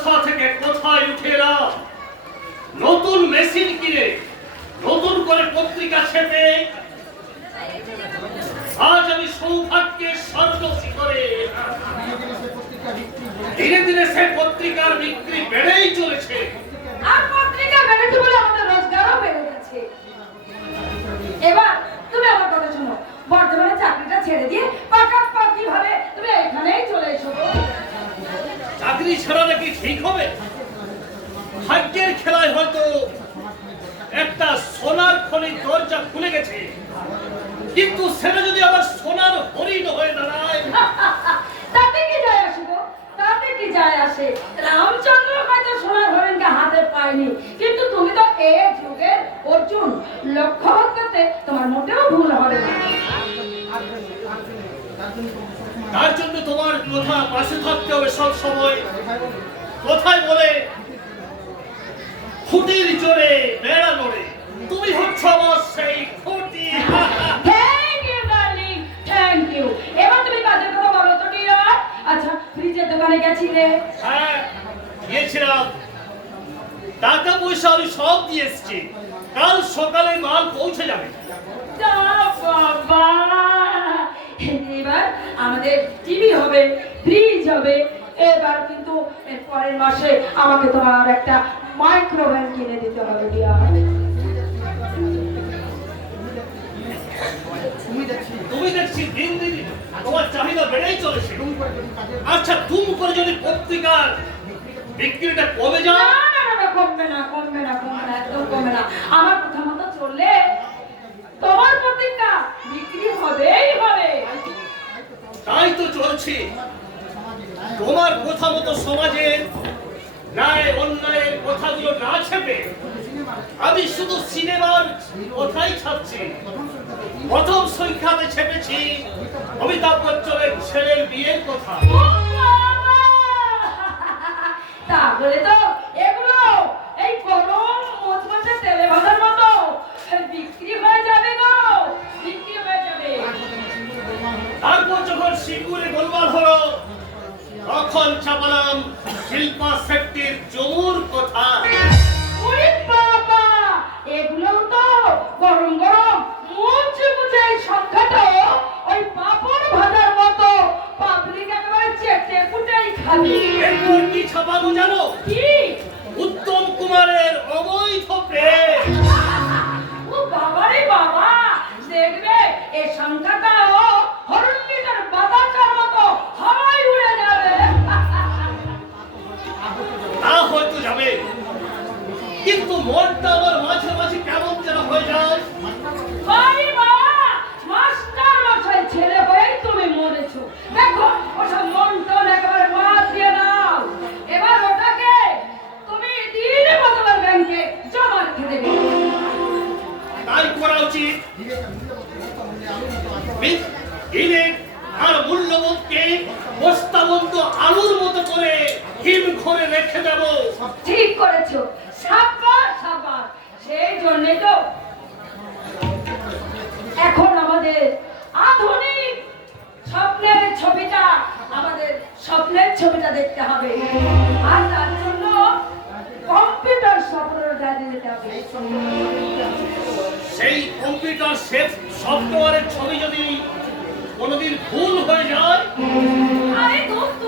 কোথা থেকে কোথায় উঠে এলাম, নতুন মেশিন কিনে নতুন করে পত্রিকা ছেপে আজ আমি সৌভাগ্যের স্বর্গ শিখরে। ধীরে ধীরে সে পত্রিকার বিক্রি বেড়েই চলেছে, আর পত্রিকা বেড়েছে বলে আমাদের রোজগারও বেড়ে গেছে। এবার তুমি আমার কথা শোনো, বর্তমানে চাকরিটা ছেড়ে দিয়ে পাকাপাকি ভাবে তুমি এখানেই চলে এসো। চাকরি ছাড়া নাকি ঠিক হবে? ভাগ্যের খেলায় হয়তো একটা সোনার খনির দরজা খুলে গেছে, কিন্তু সেটা যদি আবার সোনার হরিণ হয়ে দাঁড়ায় তাতে কি যায় আসে গো? তাতে কি যায় আসে? রামচন্দ্র হয়তো সোনার হরিণকে হাতে পায়নি, কিন্তু তুমি তো এই যুগের অর্জুন। লক্ষ্যভেদ করতে তোমার মোটেও ভুল হবে না। তার জন্য তোমার কথা পাশে থাকতে হবে সব সময়। কোথায় বলে খুঁটির জোরে বেড়া নড়ে, তুমি হচ্ছ আমার সেই খুঁটি। Thank you darling, thank you. এবার তুমি কাজের কথা বলো তো ডিয়ার। আচ্ছা, ফ্রিজের দোকানে গেছিলে? হ্যাঁ, গিয়েছিলাম। টাকা পয়সা আমি সব দিয়ে এসেছি, কাল সকালে মাল পৌঁছে যাবে। যা বাবা, এবার আমাদের টিভি হবে, ফ্রিজ হবে। এবার কিন্তু এর পরের মাসে আমাকে তোমার একটা মাইক্রোওয়েভ কিনে দিতে হবে ডিয়ার। তুমি দেখছি দিন দিন তোমার চাহিদা বেড়েই চলেছে। আচ্ছা, তুম করে যদি পত্রিকার বিক্রিটা কমে যায়? না না না, কমবে না, কমবে না, কমবে না, একদম কমবে না। আমার কথা মতো চললে তোমার পত্রিকা বিক্রি হবেই হবে। তাই তো চলছে। তোমার কথা মতো সমাজের ন্যায় অন্যায়ের কথাগুলো না ছেপে আমি শুধু সিনেমার কথাই ছাপছি। প্রথম সংখ্যাতে ছেপেছি অমিতাভ বচ্চনের ছেলের বিয়ের কথা। তাহলে তো এগুলো এই গরম মচমচে তেলে ভাজার মতো বিক্রি হয়ে যাবে গো, বিক্রি হয়ে যাবে। তারপর যখন সিঙ্গুরে গোলমাল হলো, তখন চাপালাম শিল্পা শেট্টির জমুর কথা। ওরে বাবা, এগুলো তো গরম গরম মুচমুচে সংখ্যাটা ওই পাপড় ভাজার মতো পাবলিক একেবারে চেটে পুটেই খাবে। এরপর কি ছাপানো জানো? কি? উত্তম কুমারের অবৈধ প্রেম। ও বাবা রে বাবা, দেখবে এই সংখ্যাটাও হরণ্যিতার বাতাসের মতো হাওয়ায় উড়ে যাবে। তা হয়তো যাবে, কিন্তু মনটা আমার মাঝে মাঝে কেমন যেন হয়ে যায়। আরে বাবা, মাস্টার মশাই ছেলে হয়েই তুমি মরেছো। দেখো ওসব মন টন একেবারে বাদ দিয়ে দাও। এবার ওটাকে তুমি দিনে বদলার ব্যাংকে জমা রেখে দেবে। তাই করা উচিত। ইলেক আর মূল্যবোধকে বস্তাবন্ধ আলুর মতো করে হিম ঘরে রেখে দেব। ঠিক করেছো, সাবাস সাবাস। সেই জন্যই তো এখন আমাদের আধুনিক স্বপ্নের ছবিটা, আমাদের স্বপ্নের ছবিটা দেখতে হবে। আর তার জন্য কম্পিউটার সফটওয়্যার দিতে হবে। সেই কম্পিউটার সফটওয়্যারের ছবি যদি কোনোদিন ভুল হয়ে যায়? আরে দোস্ত,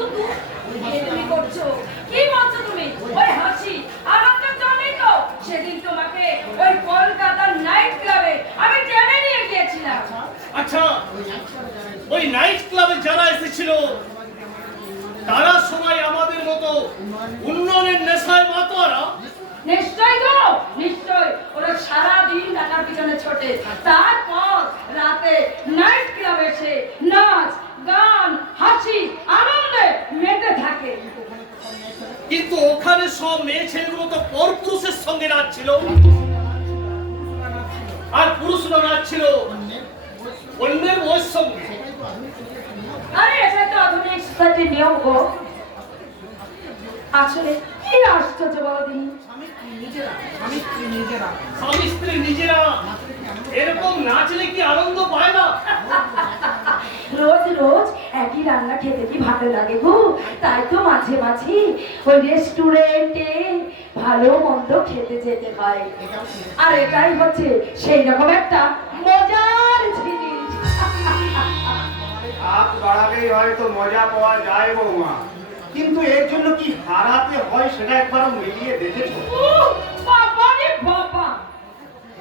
তুমি করছো কি? বলছো তুমি? ওই হাসি আমার তো জানোই তো, সেদিন তোমাকে ওই কলকাতার নাইট ক্লাবে আমি টেনে নিয়ে গিয়েছিলাম। আচ্ছা, ওই নাইট ক্লাবে যারা এসেছিল তারা সবাই আমাদের মতো উন্নয়নের নেশায় মাতোয়ারা? নিশ্চয় গো, নিশ্চয়। ওরা সারাদিন টাকার পিছনে ছোটে, তারপর রাতে নাইট ক্লাবে এসে নাচ গান হাসি আনন্দে মেতে থাকে। কিন্তু ওখানে সব মেয়ে ছেলেগুলো তো পরপুরুষের সঙ্গে নাচছিল, আর পুরুষরা নাচছিল অন্যের বউয়ের সঙ্গে। আরে এটা তো আধুনিক সোসাইটির নিয়ম গো। আসলে কি আশ্চর্য বলো দিন, স্বামী স্ত্রী নিজেরা এরকম নাচলে কি আনন্দ পায় না? রোজ রোজ একই রান্না খেতে কি ভালো লাগে গো? তাই তো মাঝে মাঝে ওই রেস্টুরেন্টে ভালো মন্দ খেতে যেতে হয়। আর এটাই হচ্ছে সেই রকম একটা মজার জিনিস। হাত বাড়ালেই হয়তো মজা পাওয়া যায় বৌমা, কিন্তু এর জন্য কি হারাতে হয় সেটা একবারও মিলিয়ে দেখেছো? বাবা রে বাবা,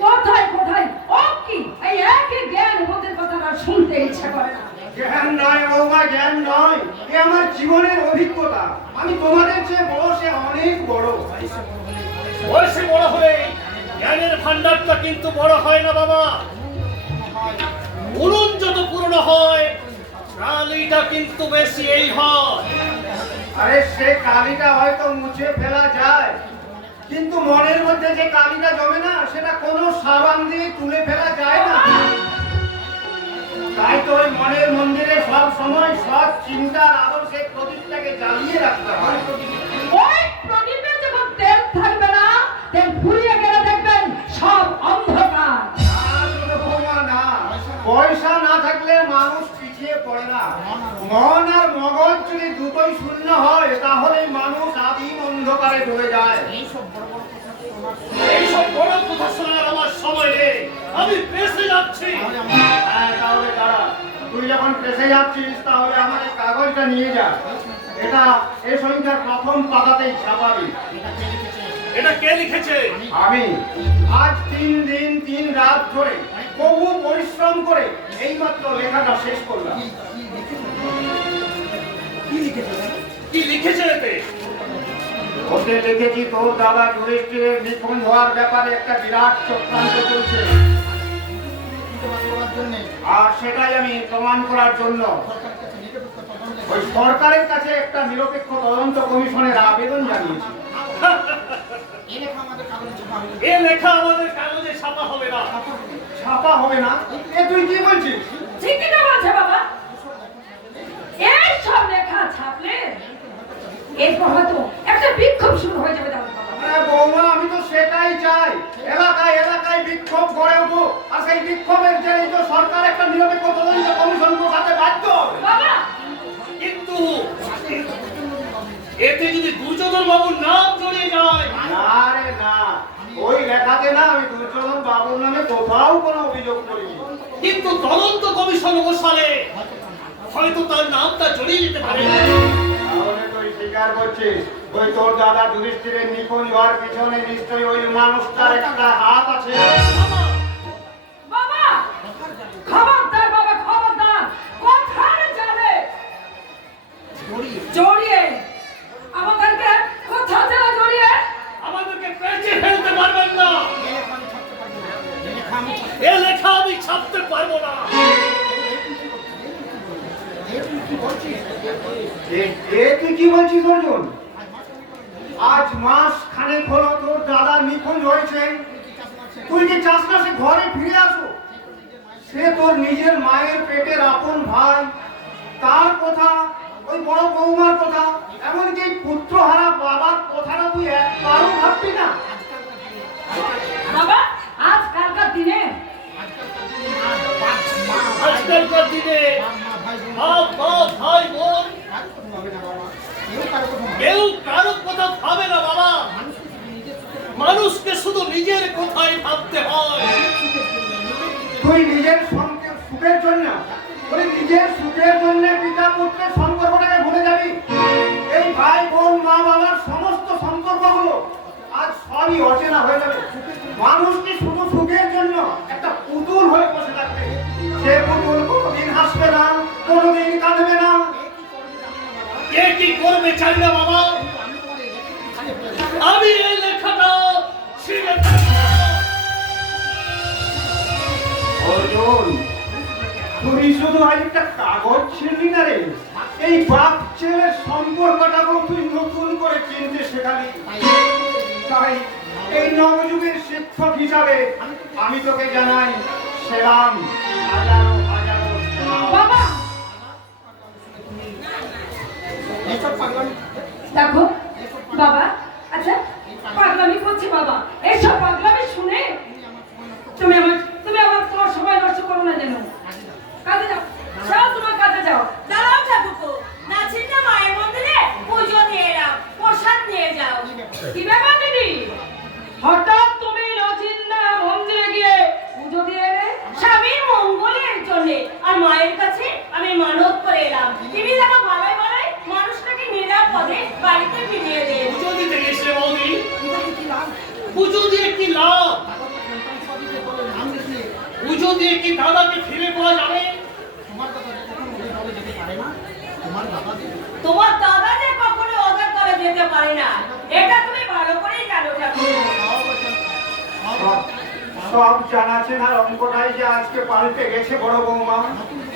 কোথায় কোথায় ও কি এই একই জ্ঞান বোধের কথা আর শুনতে ইচ্ছা করে না। জ্ঞান নয় বৌমা, জ্ঞান নয়, এ আমার জীবনের অভিজ্ঞতা। আমি তোমাদের চেয়ে বয়সে অনেক বড়। বয়সে বড় হলে জ্ঞানের ভান্ডারটা কিন্তু বড় হয় না বাবা। উনুন যত পুরনো হয় কালিটা কিন্তু বেশি এই হয়। আরে সে কালিটা হয়তো মুছে ফেলা যায়, কিন্তু মনের মধ্যে যে কালিটা জমে না সেটা কোনো সাবান দিয়ে তুলে ফেলা যায় না। তাই তো ওই মনের মন্দিরে সব সময় সৎ চিন্তার আলো সে প্রদীপটাকে জ্বালিয়ে রাখতে হয়। ওই প্রদীপে যখন তেল থাকবে না, তেল ফুরিয়ে গেলে দেখবেন সব অন্ধকার। না, পয়সা না থাকলে মানুষ পিছিয়ে পড়ে না। মন আর মগজ যদি দুটোই শূন্য হয় তাহলে মানুষ আদিম অন্ধকারে ডুবে যায়। এইসব বড় কথা শোনার আমার সময় নেই, আমি বেঁচে যাচ্ছি। হ্যাঁ, তাহলে দাঁড়া, তুই যখন পেশে যাচ্ছিস তাহলে আমার এই কাগজটা নিয়ে যা। এটা এই সংখ্যার প্রথম পাতাতেই ছাপাবি। এটা কে লিখেছে? আমি আজ 3 দিন 3 রাত ধরে বহু পরিশ্রম করে এইমাত্র লেখাটা শেষ করলাম। কি লিখেছে এতে? ওতে লিখেছি তোর দাদা যুধিষ্ঠিরের নিখোঁজ হওয়ার ব্যাপারে একটা বিরাট চক্রান্ত চলছে, আর সেটাই আমি প্রমাণ করার জন্য ওই সরকারের কাছে একটা নিরপেক্ষ তদন্ত কমিশনের আবেদন জানিয়েছি। এ লেখা আমাদের কাগজে ছাপা হবে না। ছাপা হবে না? এ তুই কি বলছিস? ঠিকই তো বলছে বাবা। এই সব লেখা ছাপলে এরপর হয়তো একটা বিক্ষোভ শুরু হয়ে যাবে তাহলে বাবা। আরে বৌমা, আমি তো সেটাই চাই। এলাকায় এলাকায় বিক্ষোভ গড়ে উঠুক, আর সেই বিক্ষোভের জেরেই তো সরকার একটা নিরপেক্ষ তদন্ত কমিশন বসাতে বাধ্য হবে। বাবা, কিন্তু এতে যদি দুর্যোধন বাবুর নাম জড়িয়ে যায়? না রে না, ওই লেখাতে না আমি দুর্যোধন বাবুর নামে কোথাও কোনো অভিযোগ করিনি। কিন্তু তদন্ত কমিশন বসালে হয়তো তার নামটা জড়িয়ে যেতে পারে। তাহলে তুই স্বীকার করছিস ওই তোর দাদা যুধিষ্ঠিরের নিখোঁজ হওয়ার পিছনে নিশ্চয়ই ওই মানুষটার একটা হাত আছে? বাবা, খবরদার বাবা, খবরদার। কোথায় যাবে? জড়িয়ে আমাদেরকে কোথা যাবে? জড়িয়ে আমাদেরকে পেঁচে ফেলতে পারবেন না। এ লেখা আমি ছাপতে পারবো না। তুই কি বলছিস অর্জুন? আজ মাস খানেক হলো তোর দাদা নিখোঁজ হয়েছে, তুই কি চাস না সে ঘরে ফিরে আসো? সে তোর নিজের মায়ের পেটের আপন ভাই, তার কথা, ওই বড় বৌমার কথা, এমনকি পুত্রহারা বাবার কথাটা তুই একবারও ভাববি না? বাবা, আজকালকার দিনে আজকালকার দিনে বাপ বাপ ভাই বোন কেউ কারো কথা ভাবে না বাবা। মানুষকে শুধু নিজের কথাই ভাবতে হয়। তুই নিজের সুখের জন্য, তুই নিজের সুখের জন্য পিতা পুত্রের সম্পর্কটাকে ভুলে যাবি। এই ভাই বোন মা বাবার সমস্ত সম্পর্কগুলো আজ সবই অচেনা হয়ে যাবে। মানুষ কি শুধু সুখের জন্য একটা পুতুল হয়ে বসে থাকবে? সে পুতুল কোনোদিন হাসবে না, কোনোদিন কাঁদবে না। কে কি করবে চাই না বাবা। আমি এই লেখাটা ছিঁড়ে ফেলবো। অর্জুন, তুই শুধু আজ একটা কাগজ ছিঁড়লি না রে, এই বাপ ছেলের সম্পর্কটাকেও তুই নতুন করে চিনতে শেখালি। তাই এই নবযুগের শিক্ষক হিসাবে আমি তোকে জানাই সেলাম, হাজারো হাজারো সেলাম। বাবা, দেখো বাবা, আচ্ছা পাগলামি করছি বাবা। এইসব পাগলামি শুনে তুমি আমার তোমার সময় নষ্ট করো না যেন। কাজে যাও, যাও তোমার কাজে যাও। দাঁড়াও তোমার দাদা যে কখনো ওদের করে যেতে পারে না, এটা তুমি ভালো করেই জানো ঠাকুর। সব জানাশোনার অঙ্কটাই যে আজকে পাল্টে গেছে বড় বৌমা।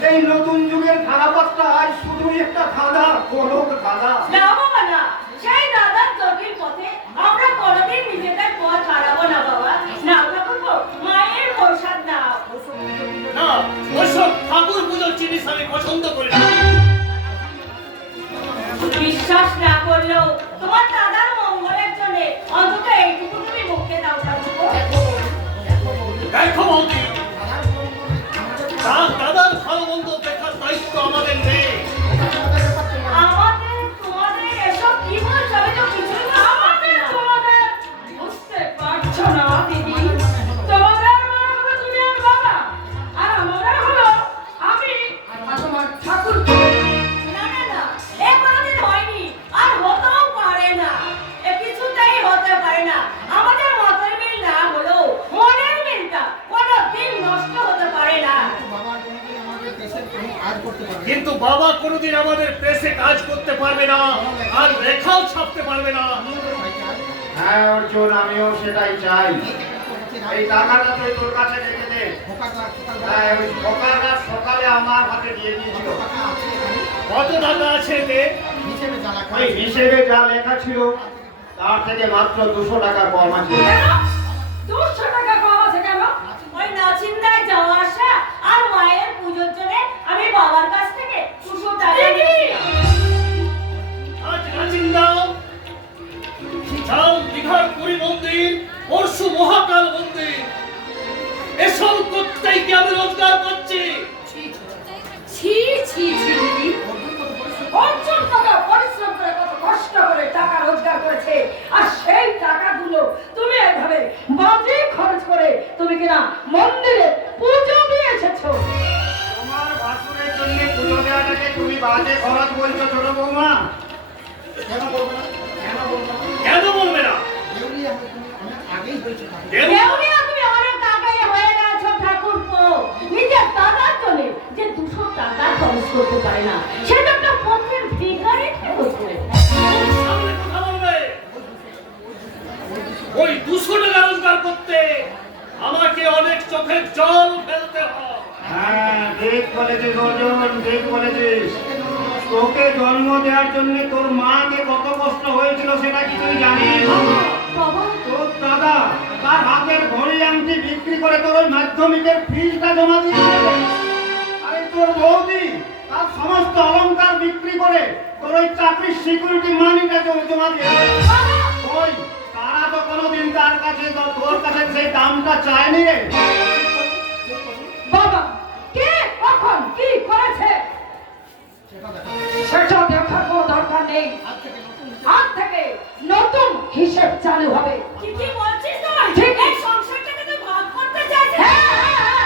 এই নতুন যুগের ধারাপাতটা আজ শুধুই একটা ধাঁধা, গোলক ধাঁধা। না বাবা না, সেই দাদার জটিল পথে আমরা কোনোদিন নিজেদের পথ হারাবো না বাবা। না ঠাকুর, মায়ের প্রসাদ নাও। না, ওসব ঠাকুর পুজোর জিনিস আমি পছন্দ করি না। বিশ্বাস না করলেও তোমার দাদার মঙ্গলের জন্য অন্তত এইটুকু তুমি মুখে দাও ঠাকুর। দেখো বৌদি, তার দাদার ভালো মন্দ দেখার দায়িত্ব আমাদের নেই। আমাদের তোমাদের এসব কি বলছো? আমি তো কিছুই আমাদের তোমাদের বুঝতে পারছো না দিদি। তোমাদের মা হলো দুনিয়ার বাবা, আর আমাদের হলো আমি আর তোমার ঠাকুর। না না না, এ কোনোদিন হয়নি আর হতেও পারে না। এ কিছুতেই হতে পারে না। আমাদের মতের মিল না হলেও মনের মিলটা কোনোদিন নষ্ট হতে পারে না। কিন্তু বাবা কোনোদিন আমাদের প্রেসে কাজ করতে পারবে না, আর রেখাও ছাপতে পারবে না। হ্যাঁ অর্জুন, আমিও সেটাই চাই। এই টাকাটা তুই তোর কাছে রেখে দে। হ্যাঁ, ওই খোকাটা সকালে আমার হাতে দিয়ে দিয়েছিল। কত টাকা আছে এতে? ওই হিসেবে যা লেখা ছিল তার থেকে মাত্র 200 টাকা কম আছে। কেন? 200 টাকা কম আছে কেন? ওই নাচিন্দায় যাওয়া আসা আর মায়ের পুজোর জন্য আমি বাবার কাছ থেকে 200 টাকা নিয়েছি। আজ রাজিন্দা, কাল দীঘার পুরী মন্দির, পরশু মহাকাল মন্দির, এসব করতেই কি আমি রোজগার করছি? ছি ছি ছি দিদি, অর্জন টাকা পরিশ্রম করে কত কষ্ট করে টাকা রোজগার করেছে, আর সেই টাকাগুলো তুমি এইভাবে বাজে খরচ করে তুমি কিনা মন্দিরে পুজো দিয়ে এসেছো। তোমার ভাসুরের জন্য পুজো দেওয়াটাকে তুমি বাজে খরচ বলছো ছোট বৌমা? কেন বলবো না? কেন বলবো না? কেন বলবে না? দেউলিয়া তুমি অনেক আগেই হয়েছে। দেউলিয়া তুমি অনেক আগে হয়ে গেছো ঠাকুরপো। নিজের দাদার জন্য যে 200 টাকা খরচ করতে পারে না, সেটা একটা পথের ভিখারি খরচ করে। সামনে কথা বলবে। ওই 200 টাকা রোজগার করতে আমাকে অনেক চোখের জল ফেলতে হয়। হ্যাঁ, ঠিক বলেছিস অর্জুন, ঠিক বলেছিস। তোকে জন্ম দেওয়ার জন্য তোর মাকে কত কষ্ট হয়েছিল সেটা কি তুই জানিস? বাবা, তোর দাদা তার হাতের ঘড়ি আংটি বিক্রি করে তোর ওই মাধ্যমিকের ফিসটা জমা দিয়েছিল। আরে তোর বৌদি তার সমস্ত অলংকার বিক্রি করে তোর ওই চাকরির সিকিউরিটি মানিটা জমা দিয়েছিল। ওই তারা তো কোনোদিন তার কাছে তোর কাছে সেই দামটা চায়নি রে। বাবা, কে কখন কি করেছে সেটা দেখার কোনো দরকার নেই। আজ থেকে নতুন হিসেব চালু হবে। কি কি বলছিস তুই? ঠিক, এই সংসারটাকে তুই ভাগ করতে চাইছিস? হ্যাঁ।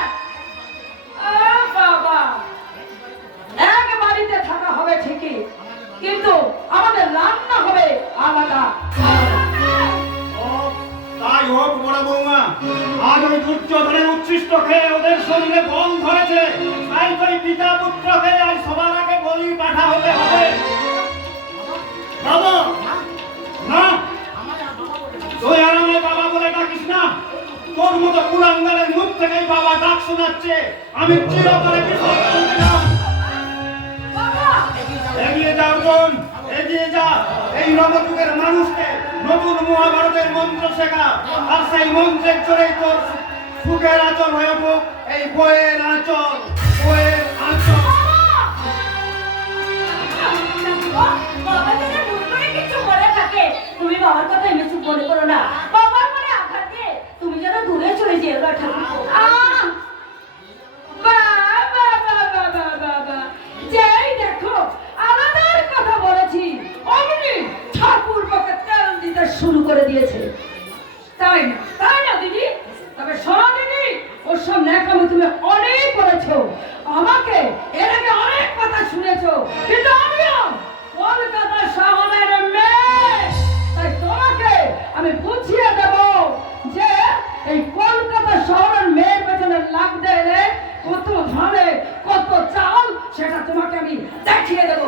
বাবা, এক বাড়িতে থাকা হবে ঠিকই, কিন্তু আমাদের রান্না হবে আলাদা। ও, তাই হোক বড় বৌমা। আজ ওই দুর্যোধনের উচ্ছিষ্ট খেয়ে ওদের শরীরে বল ধরেছে, তাই তো এই পিতা পুত্রকে আজ সবার আগে বলি পাঠা হতে হবে। বাবা, না, তুই আর আমায় বাবা বলে ডাকিস না। তোর মতো কুলাঙ্গারের মুখ থেকেই বাবা ডাক শোনাচ্ছে। আমি চিরতরে বিসর্জন দিলাম। বাবা, এগিয়ে যা অর্জুন, এগিয়ে যা। এই নবযুগের মানুষকে নতুন মহাভারতের মন্ত্র শেখা, আর সেই মন্ত্রের জোরেই তোর সুখের আঁচল হয়ে উঠুক এই বইয়ের আঁচল, বইয়ের আঁচল। বাবা যদি ভুল করে কিছু বলে থাকে, তুমি বাবার কথা এমনি চুপ মনে করো না। বাবার মনে আঘাত দিয়ে তুমি যেন দূরে চলে যেও না ঠাকুর। যেই দেখো আলাদার কথা বলেছি, অমনি ঠাকুর বাকে তেল দিতে শুরু করে দিয়েছে। তাই না দিদি? তবে শোনো দিদি, ওর সব ন্যাকামি তুমি অনেক করেছো, আমাকে এর আগে অনেক কথা শুনেছো, কিন্তু আমিও কলকাতা শহরের মেয়ে, তাই তোমাকে আমি বুঝিয়ে দেব যে এই কলকাতা শহরের মেয়ের পেছনে লাগতে এলে কত ধানে কত চাল, সেটা তোমাকে আমি দেখিয়ে দেবো।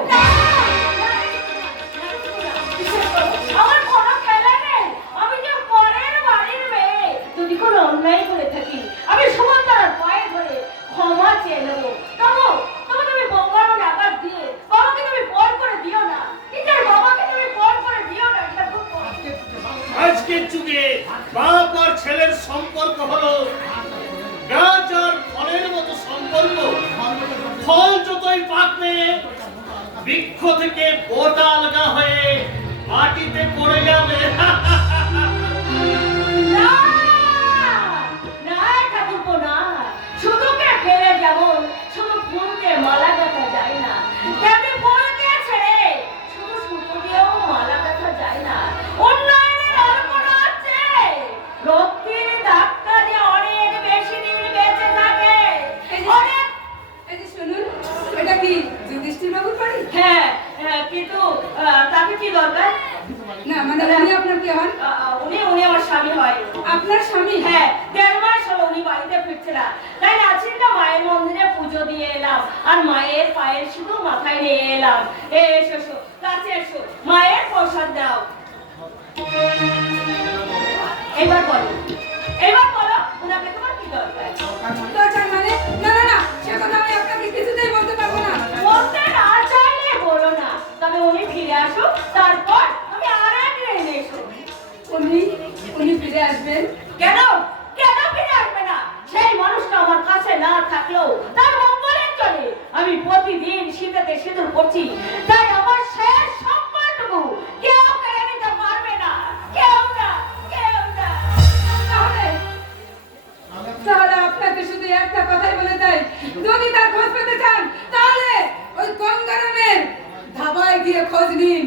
সম্পর্ক হলো গাছ আর ফলের মতো সম্পর্ক। ফল যতই পাকবে, বৃক্ষ থেকে বোটা আলগা হয়ে মাটিতে পড়ে যাবে। না না ঠাকুরপো না, শুধুকে ফেলে যেমন শুধু ফুলকে মালা গাঁথা যায় না, তেমনি ফুলকে ছেড়ে শুধু সুতো দিয়েও মালা গাঁথা যায় না। উন্নয়নের অল্পনা হচ্ছে রক্তির ধাক্কা দিয়ে অনেক বেশি দিন বেঁচে থাকে। অনেক এই যে শুনুন, এটা কি যুধিষ্ঠির বাবুর বাড়ি? হ্যাঁ কিন্তু তাকে কি দরকার? না মানে উনি আপনার কে হন? উনি আমার স্বামী হয়। আপনার স্বামী? হ্যাঁ, 1.5 মাস হলো উনি বাড়িতে ফিরছে না, তাই নাচিনটা মায়ের মন্দিরে পুজো দিয়ে এলাম আর মায়ের পায়ের শুধু মাথায় নিয়ে এলাম। এসো এসো, কাছে এসো, মায়ের প্রসাদ দাও। এবার বলো ওনাকে তোমার কি দরকার? দরকার মানে? না না না, সে কথা আমি আপনাকে কিছুতেই বলতে পারবো না। বলতে না চাইলে বলো না, তবে উনি ফিরে আসুক, তারপর আমি আর এক রেলে এসো। উনি ফিরে আসবেন? কেন ফিরে আসবে না? সেই মানুষটা আমার কাছে না থাকলেও তার মঙ্গলের জন্য আমি প্রতিদিন শীতেতে সিঁদুর করছি, তাই আমার শেষ সম্মানটুকু কেউ কেড়ে নিতে পারবে না, কেউ না। তাহলে আপনাকে শুধু একটা কথাই বলে দেয়, যদি তার খোঁজ পেতে চান তাহলে ওই গঙ্গারামের ধাবায় গিয়ে খোঁজ নিন।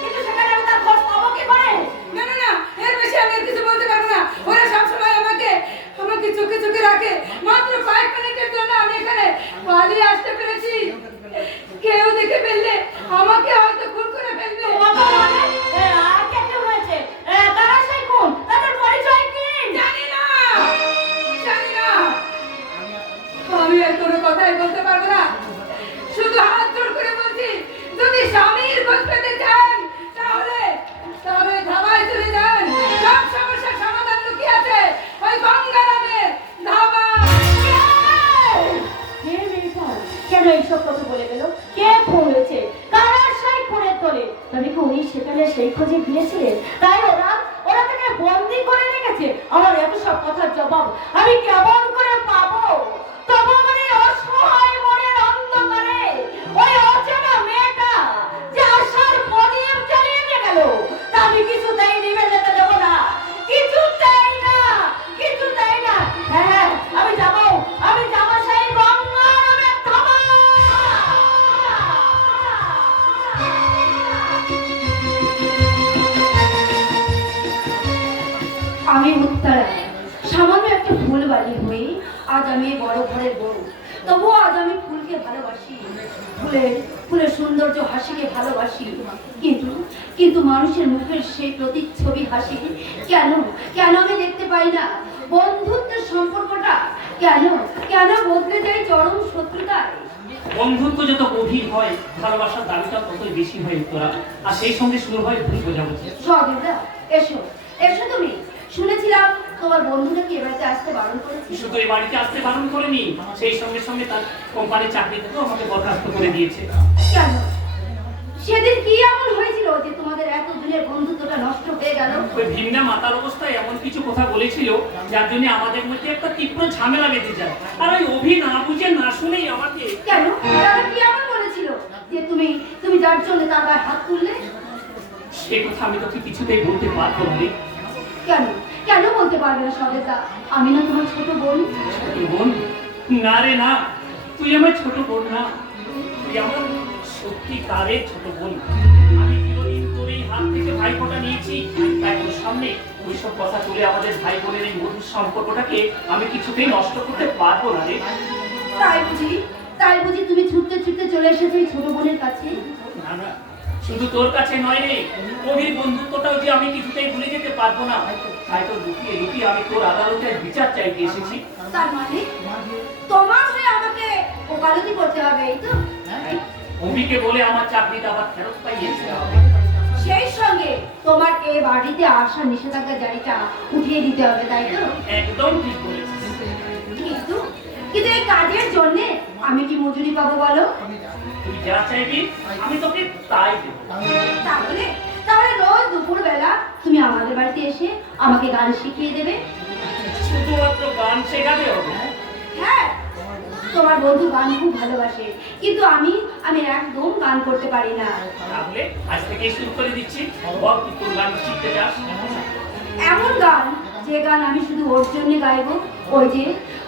কিন্তু সেখানে আমি তার খোঁজ পাবো কি করে? না না না, এর বেশি আমি আর কিছু বলতে পারবো না। ওরা সবসময় আমাকে চোখে চোখে রাখে। মাত্র কয়েক মিনিটের জন্য আমি এখানে পালিয়ে আসতে পেরেছি। কেউ দেখে ফেললে আমাকে হয়তো খুন করে ফেলবে। আর কে হয়েছে? তারা সেই কোন? তাদের পরিচয় কি? জানি না। আমি আর কোনো কথাই বলতে পারবো না। শুধু হাত জোড় করে বলছি, যদি স্বামীর খোঁজ পেতে চান তাহলে ধাবায় চলে যান। সব সমস্যার সমাধান লুকিয়ে আছে ওই গঙ্গারামের ধাবায়। কেন এইসব কথা বলে গেল? কে ফোন হয়েছে? কারা সেই ফোনের তোলে? তবে কি উনি সেখানে সেই খোঁজে গিয়েছিলেন, তাই ওরা তাকে বন্দি করে রেখেছে? আমার এত সব কথার জবাব আমি কেমন করে পাবো? তবু আমার এই অসহায় মনের অন্ধকারে ওই অচেনা মেয়েটা যে আশার প্রদীপ জ্বালিয়ে দিয়ে গেল, তা আমি কিছুতেই নিভে যেতে দেবো না, কিছুতেই না। হ্যাঁ, আমি যাবো সেই গঙ্গারামের ধাবায়। আমি উত্তরা, সামান্য একটা ফুল বাড়ি হয়ে আজ আমি বড় ঘরের বউ। তবুও আজ আমি ফুলকে ভালোবাসি, ফুলের সৌন্দর্য হাসিকে ভালোবাসি। কিন্তু মানুষের মুখের সেই প্রতিচ্ছবি হাসি কেন আমি দেখতে পাই না? বন্ধুত্বের সম্পর্কটা কেন বদলে যায় চরম শত্রুতায়? বন্ধুত্ব যত গভীর হয়, ভালোবাসার দাবিটা ততই বেশি হয় উত্তরা, আর সেই সঙ্গে শুরু হয় ভুল বোঝাবুঝি। সহদেবদা, এসো তুমি। শুনেছিলাম তোমার বন্ধুরা কি এবারে আসতে বারণ করেছে? শুধু এই বাড়িতে আসতে বারণ করেনি, সেই সঙ্গে তার কোম্পানির চাকরি থেকেও আমাকে বরখাস্ত করে দিয়েছে। কেন? সেদিন কি এমন হয়েছিল যে তোমাদের এত দিনের বন্ধুত্বটা নষ্ট হয়ে গেল? ওই ভিন্না মাতার অবস্থায় এমন কিছু কথা বলেছিল যার জন্য আমাদের মধ্যে একটা তীব্র ঝামেলা বেঁধে যায়। আর ওই অভি না বুঝে না শুনেই আমাকে। কেন? তারা কি এমন বলেছিল যে তুমি যার জন্য তার গায়ে হাত তুললে? সে কথা আমি তোকে কিছুতেই বলতে পারবো না রে। কেন বলতে পারবে না সবেদা? আমি না তোমার ছোট বোন? ছোট বোন? না রে না, তুই আমার ছোট বোন না, তুই আমার সত্যিকারের ছোট বোন। আমি চিরদিন তোর এই হাত থেকে ভাইফোঁটা নিয়েছি, তাই তোর সামনে ওইসব কথা তুলে আমাদের ভাই বোনের এই মধুর সম্পর্কটাকে আমি কিছুতেই নষ্ট করতে পারবো না রে। তাই বুঝি তুমি ছুটতে চলে এসেছো এই ছোট বোনের কাছে? না, শুধু তোর কাছে নয় রে, গভীর বন্ধুত্বটাও যে আমি কিছুতেই ভুলে যেতে পারবো না, তাই তো লুকিয়ে আমি তোর আদালতে বিচার চাইতে এসেছি। তার মানে তোমার হয়ে আমাকে ওকালতি করতে হবে, এই তো? অভিকে বলে আমার চাকরিটা আবার ফেরত পাইয়েছে হবে। সেই সঙ্গে তোমার এই বাড়িতে আসা নিষেধাজ্ঞা জারিটা উঠিয়ে দিতে হবে, তাই তো? একদম ঠিক বলেছিস। কিন্তু এই কাজের জন্য আমি কি মজুরি পাবো বলো? তুই যা চাইবি আমি তোকে তাই দেবো। তাহলে রোজ দুপুরবেলা তুমি আমাদের বাড়িতে এসে আমাকে গান শিখিয়ে দেবে? শুধুমাত্র গান শেখাতে হবে? হ্যাঁ, তোমার বন্ধু গান খুব ভালোবাসে, কিন্তু আমি একদম গান করতে পারি না। তাহলে আজ থেকে শুরু করে দিচ্ছি। বল কি তোর গান শিখতে চাস? এমন গান যে গান আমি শুধু ওর জন্য গাইবো।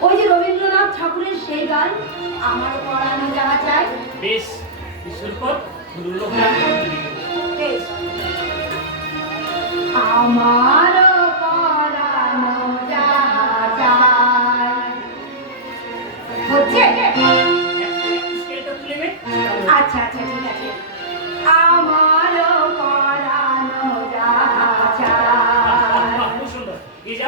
ওই যে রবীন্দ্রনাথ ঠাকুরের সেই গান, আমার পরানো যাহা চাই। বেশ, তুই শুরু কর। দুর্লভ গান করতে দিবি। বেশ। আমার পরানো যাহা চাই। হচ্ছে? স্কেলটা তুলে নে। আচ্ছা ঠিক আছে। আমার পরানো যাহা চাই। খুব সুন্দর। এই যা।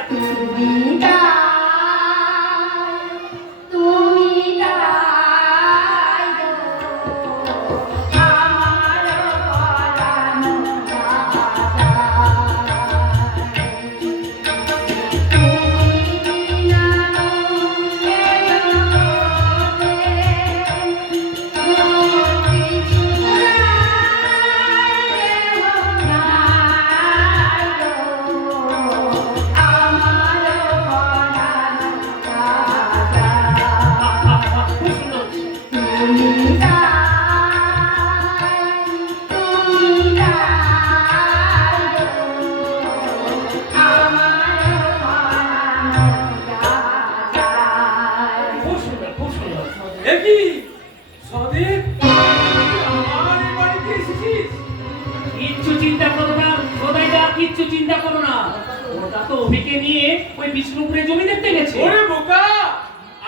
তুমি তাই গো, আমার পরানো যাহা চাই। তুমি না খুব সুন্দর। খুব সুন্দর, খুব সুন্দর। একি সদীপ আমার এই বাড়িতে এসেছিস? কিচ্ছু চিন্তা করো না সদাইদা, কিচ্ছু চিন্তা করো না। ওটা তো অভিকে নিয়ে ওই বিষ্ণুপুরে জমি দেখতে গেছে। ওরে বোকা,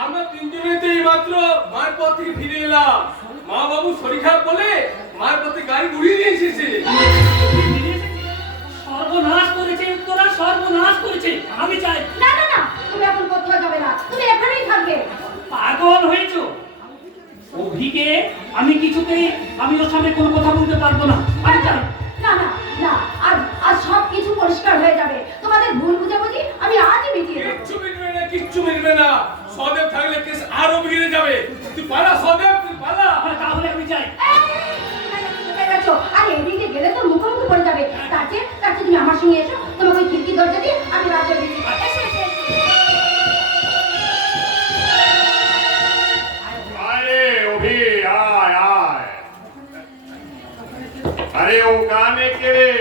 আমরা তিনজনে তো এইমাত্র মায়ের পর থেকে ফিরে এলাম। মা বাবু শরীর খারাপ বলে মায়ের পথে গাড়ি ঘুরিয়ে দিয়ে এসেছে। সর্বনাশ করেছে উত্তরা, সর্বনাশ করেছে। আমি চাই। না, তুমি এখন কোথাও যাবে না, তুমি এখানেই থাকবে। পাগল হয়েছো? অভিকে আমি কিছুতেই আমি ওর সামনে কোনো কথা বলতে পারবো না। আমি চাই। না, আজ সব কিছু পরিষ্কার হয়ে যাবে। তোমাদের ভুল বুঝাবুঝি আমি আজই মিটিয়ে দেবো। কিচ্ছু মিটবে না। সদেব থাকলে কেস আরো বিগড়ে যাবে। তুই পালা সদেব, তুই পালা। তাহলে আমি চাই। আরে এদিকে গেলে তো মুখোমুখি পড়ে যাবে। তার চেয়ে তুমি আমার সঙ্গে এসো, তোমাকে ওই খিড়কি দরজা দিয়ে আমি রাজ্য দিচ্ছি। এসো। আরে অভি আয় আয়। আরে ও গানে কে রে?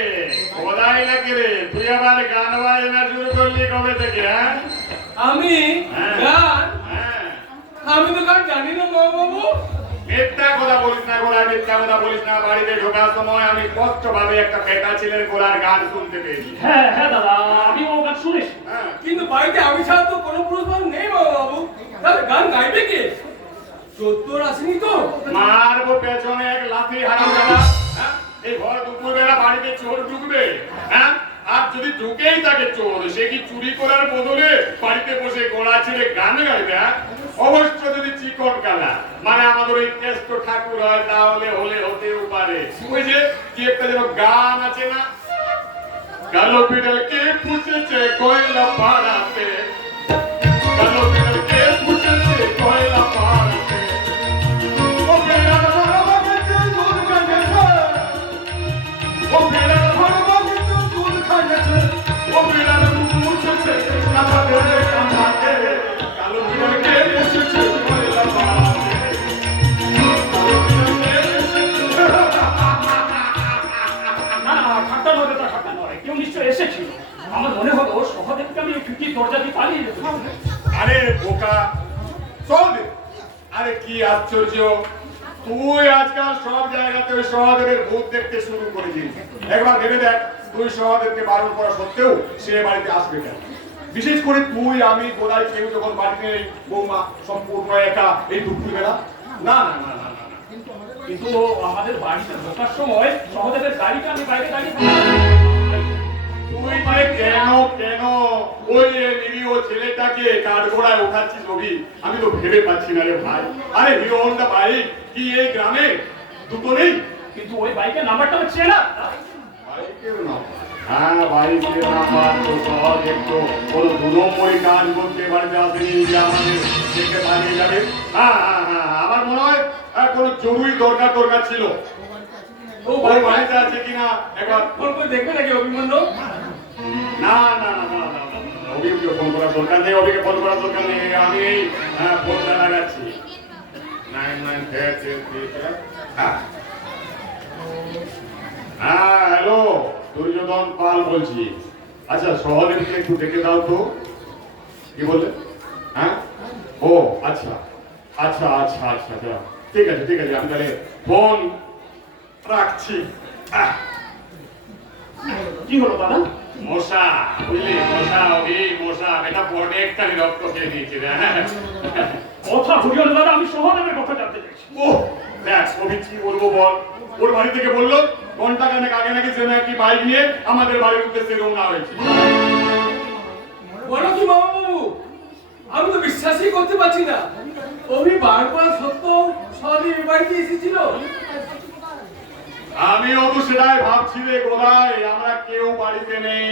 কোদাই না কে রে? তুই আবার গান বাজনা শুরু করলি কবে থেকে? হ্যাঁ আমি হ্যাঁ। গান? হ্যাঁ, আমি তো গান জানি না মা বাবু। মিথ্যা কথা বলিস না গোলা, মিথ্যা কথা বলিস না। বাড়িতে ঢোকার সময় আমি স্পষ্ট ভাবে একটা বেটা ছেলের গোলার গান শুনতে পেয়েছি। হ্যাঁ দাদা, আমি ও গান শুনেছি। হ্যাঁ, কিন্তু বাড়িতে আমি ছাড়া তো কোনো পুরুষ মানুষ নেই মা বাবু। তাহলে গান গাইবে কে? চোদ্দোর আসেনি তো? মারবো পেছনে এক লাথি হারামজাদা। হ্যাঁ, এই ভর দুপুরবেলা বাড়িতে চোর ঢুকবে? হ্যাঁ, আর যদি ঢুকেই থাকে চোর, সে কি চুরি করার বদলে বাড়িতে বসে গোলা ছেড়ে গান গাইবে? হ্যাঁ, অবশ্য যদি চিকন কালা মানে আমাদের ওই কেষ্ট ঠাকুর হয় তাহলে হতেও পারে। ওই যে কি একটা যেন গান আছে না, কালো বিড়ালকে পুষেছে কয়লা পাড়াতে, কালো বিড়ালকে পুষেছে কয়লা পাড়াতে। ও বেড়াল বড় বাবাকে দুধ খাইয়েছে, ও বেড়াল বড় বাবাকে দুধ খাইয়েছে, ও বেড়াল মুখ মুছেছে কাঁথাতে, কালো বিড়ালকে পুষেছে কয়লা পাড়াতে, কালো বিড়ালকে পুষেছে। না ঠাট্টা নয়, কেউ নিশ্চয় এসেছিল। আমার মনে হলো সহদেবকে আমি খিড়কির দরজা দিয়ে পালিয়ে যেতে। আরে বোকা সহদেব, আরে কি আশ্চর্য, তুই আজকাল সব জায়গাতে ওই সহদেবের ভূত দেখতে শুরু করেছিস। একবার ভেবে দেখ, তুই সহদেবকে বারণ করা সত্ত্বেও সে বাড়িতে আসবে কেন? বিশেষ করে তুই, আমি, গোদাই কেউ যখন বাড়িতে নেই, বৌমা সম্পূর্ণ একা এই দুপুরবেলা। না না না না না না। কিন্তু আমাদের বাড়িতে ঢোকার সময় সহদেবের গাড়িটা আমি বাইরে দাঁড়িয়ে তুই ভাই কেন ওই নিরীহ ছেলেটাকে কাঠগোড়ায় ওঠাচ্ছিস রবি? আমি তো ভেবে পাচ্ছি না রে ভাই। আরে হিরো হন্ডা বাইক কি এই গ্রামে দুটো নেই? কিন্তু ওই বাইকের নাম্বারটা হচ্ছে না। বাইকের নাম্বার? হ্যাঁ, বাইকের নাম্বার তো সহজ একটু কোনো 2 নম্বরই কাজ করতে বাড়িতে আসেনি যে আমাদের দেখে পালিয়ে যাবে। হ্যাঁ, আমার মনে হয় কোনো জরুরি দরকার ছিল। ও ওই ভাই বাড়িতে আছে কিনা একবার ফোন করে দেখবে নাকি অভিমন্যু? না না না না না অভিকে ফোন করার দরকার নেই, অভিকে ফোন করার দরকার নেই। আমি এই ফোনটা লাগাচ্ছি 9933 হ্যাঁ হ্যালো, দুর্যোধন পাল বলছি। আচ্ছা সহদেবকে একটু দেখে দাও তো। কি বললে? হ্যাঁ ও আচ্ছা আচ্ছা আচ্ছা আচ্ছা ঠিক আছে আমি তাহলে ফোন রাখছি। কি হলো দাদা? মশা বুঝলি, মশা এটা পরে একটানি রক্ত খেয়ে দিয়েছি রে। কথা ঘুরিও না দাদা, আমি সহদেবের কথা জানতে চাইছি। ও দেখ কবি কি বলবো বল, ওর বাড়ি থেকে বললো ঘন্টা খানেক আগে নাকি সে একটি বাইক নিয়ে আমাদের বাড়ির উদ্দেশ্যে রওনা হয়েছে। বলো কি বাবা বাবু, আমি তো বিশ্বাসই করতে পারছি না। অভি বার করা সত্ত্বেও সহদেব এই বাড়িতে এসেছিল। আমিও তো সেটাই ভাবছি রে গোদাই, আমরা কেউ বাড়িতে নেই,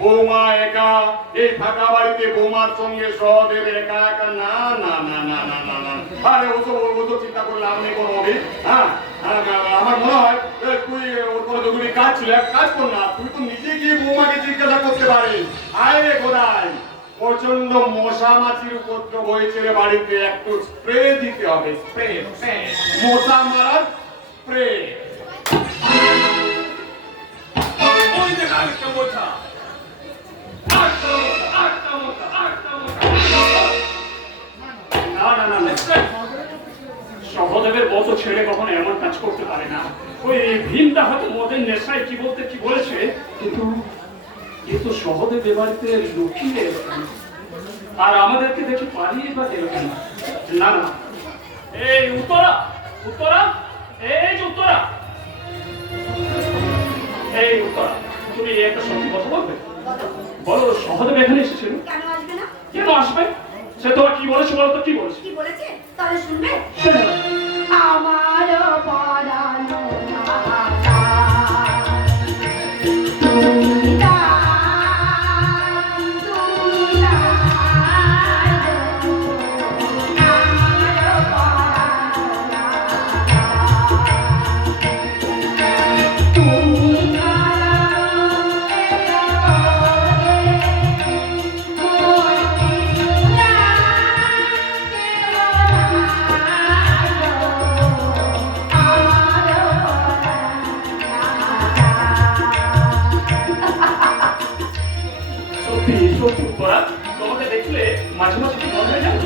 বৌমা একা, এই ফাঁকা বাড়িতে বৌমার সঙ্গে সহদেব একা একা। না না না না না না না আরে ওসব চিন্তা করে লাভ নেই কোনো অভি। হ্যাঁ আমার মনে হয় তুই ওর কোনো জরুরি কাজ ছিল, এক কাজ কর না, তুই তো নিজে গিয়ে বৌমাকে জিজ্ঞাসা করতে পারিস। আয় রে গোদাই, প্রচন্ড মশা মাছির উপদ্রব হয়েছে রে বাড়িতে, একটু স্প্রে দিতে হবে, স্প্রে মশা মারার স্প্রে। ওই দেখ আরেকটা মোছা। না না না না, সহদেবের মতো ছেলে কখনো এমন কাজ করতে পারে না। ওই ভীমটা হয়তো মদের নেশায় কি বলতে কি বলেছে, কিন্তু সহদেব এ বাড়িতে লুকিয়ে এলো কেন? আর আমাদেরকে দেখে পালিয়ে বা গেল কেন? না না, এই উত্তরা এই যে উত্তরা, এই উত্তরা, তুমি একটা সত্যি কথা বলবে? বলো, সহদেব এখানে এসেছিল? কেন আসবে না? কেন আসবে? সে তোমার কি বলেছে বলো তো, কি বলেছে? কি বলেছে তাহলে শুনবে? শোনো। আমার পরানো রাজা, তুমি দান, তুমি দান, আমার পরানো রাজা, তুমি সত্যি উত্তরা, তোমাকে দেখলে মাঝে মাঝে কি মনে হয় জানো?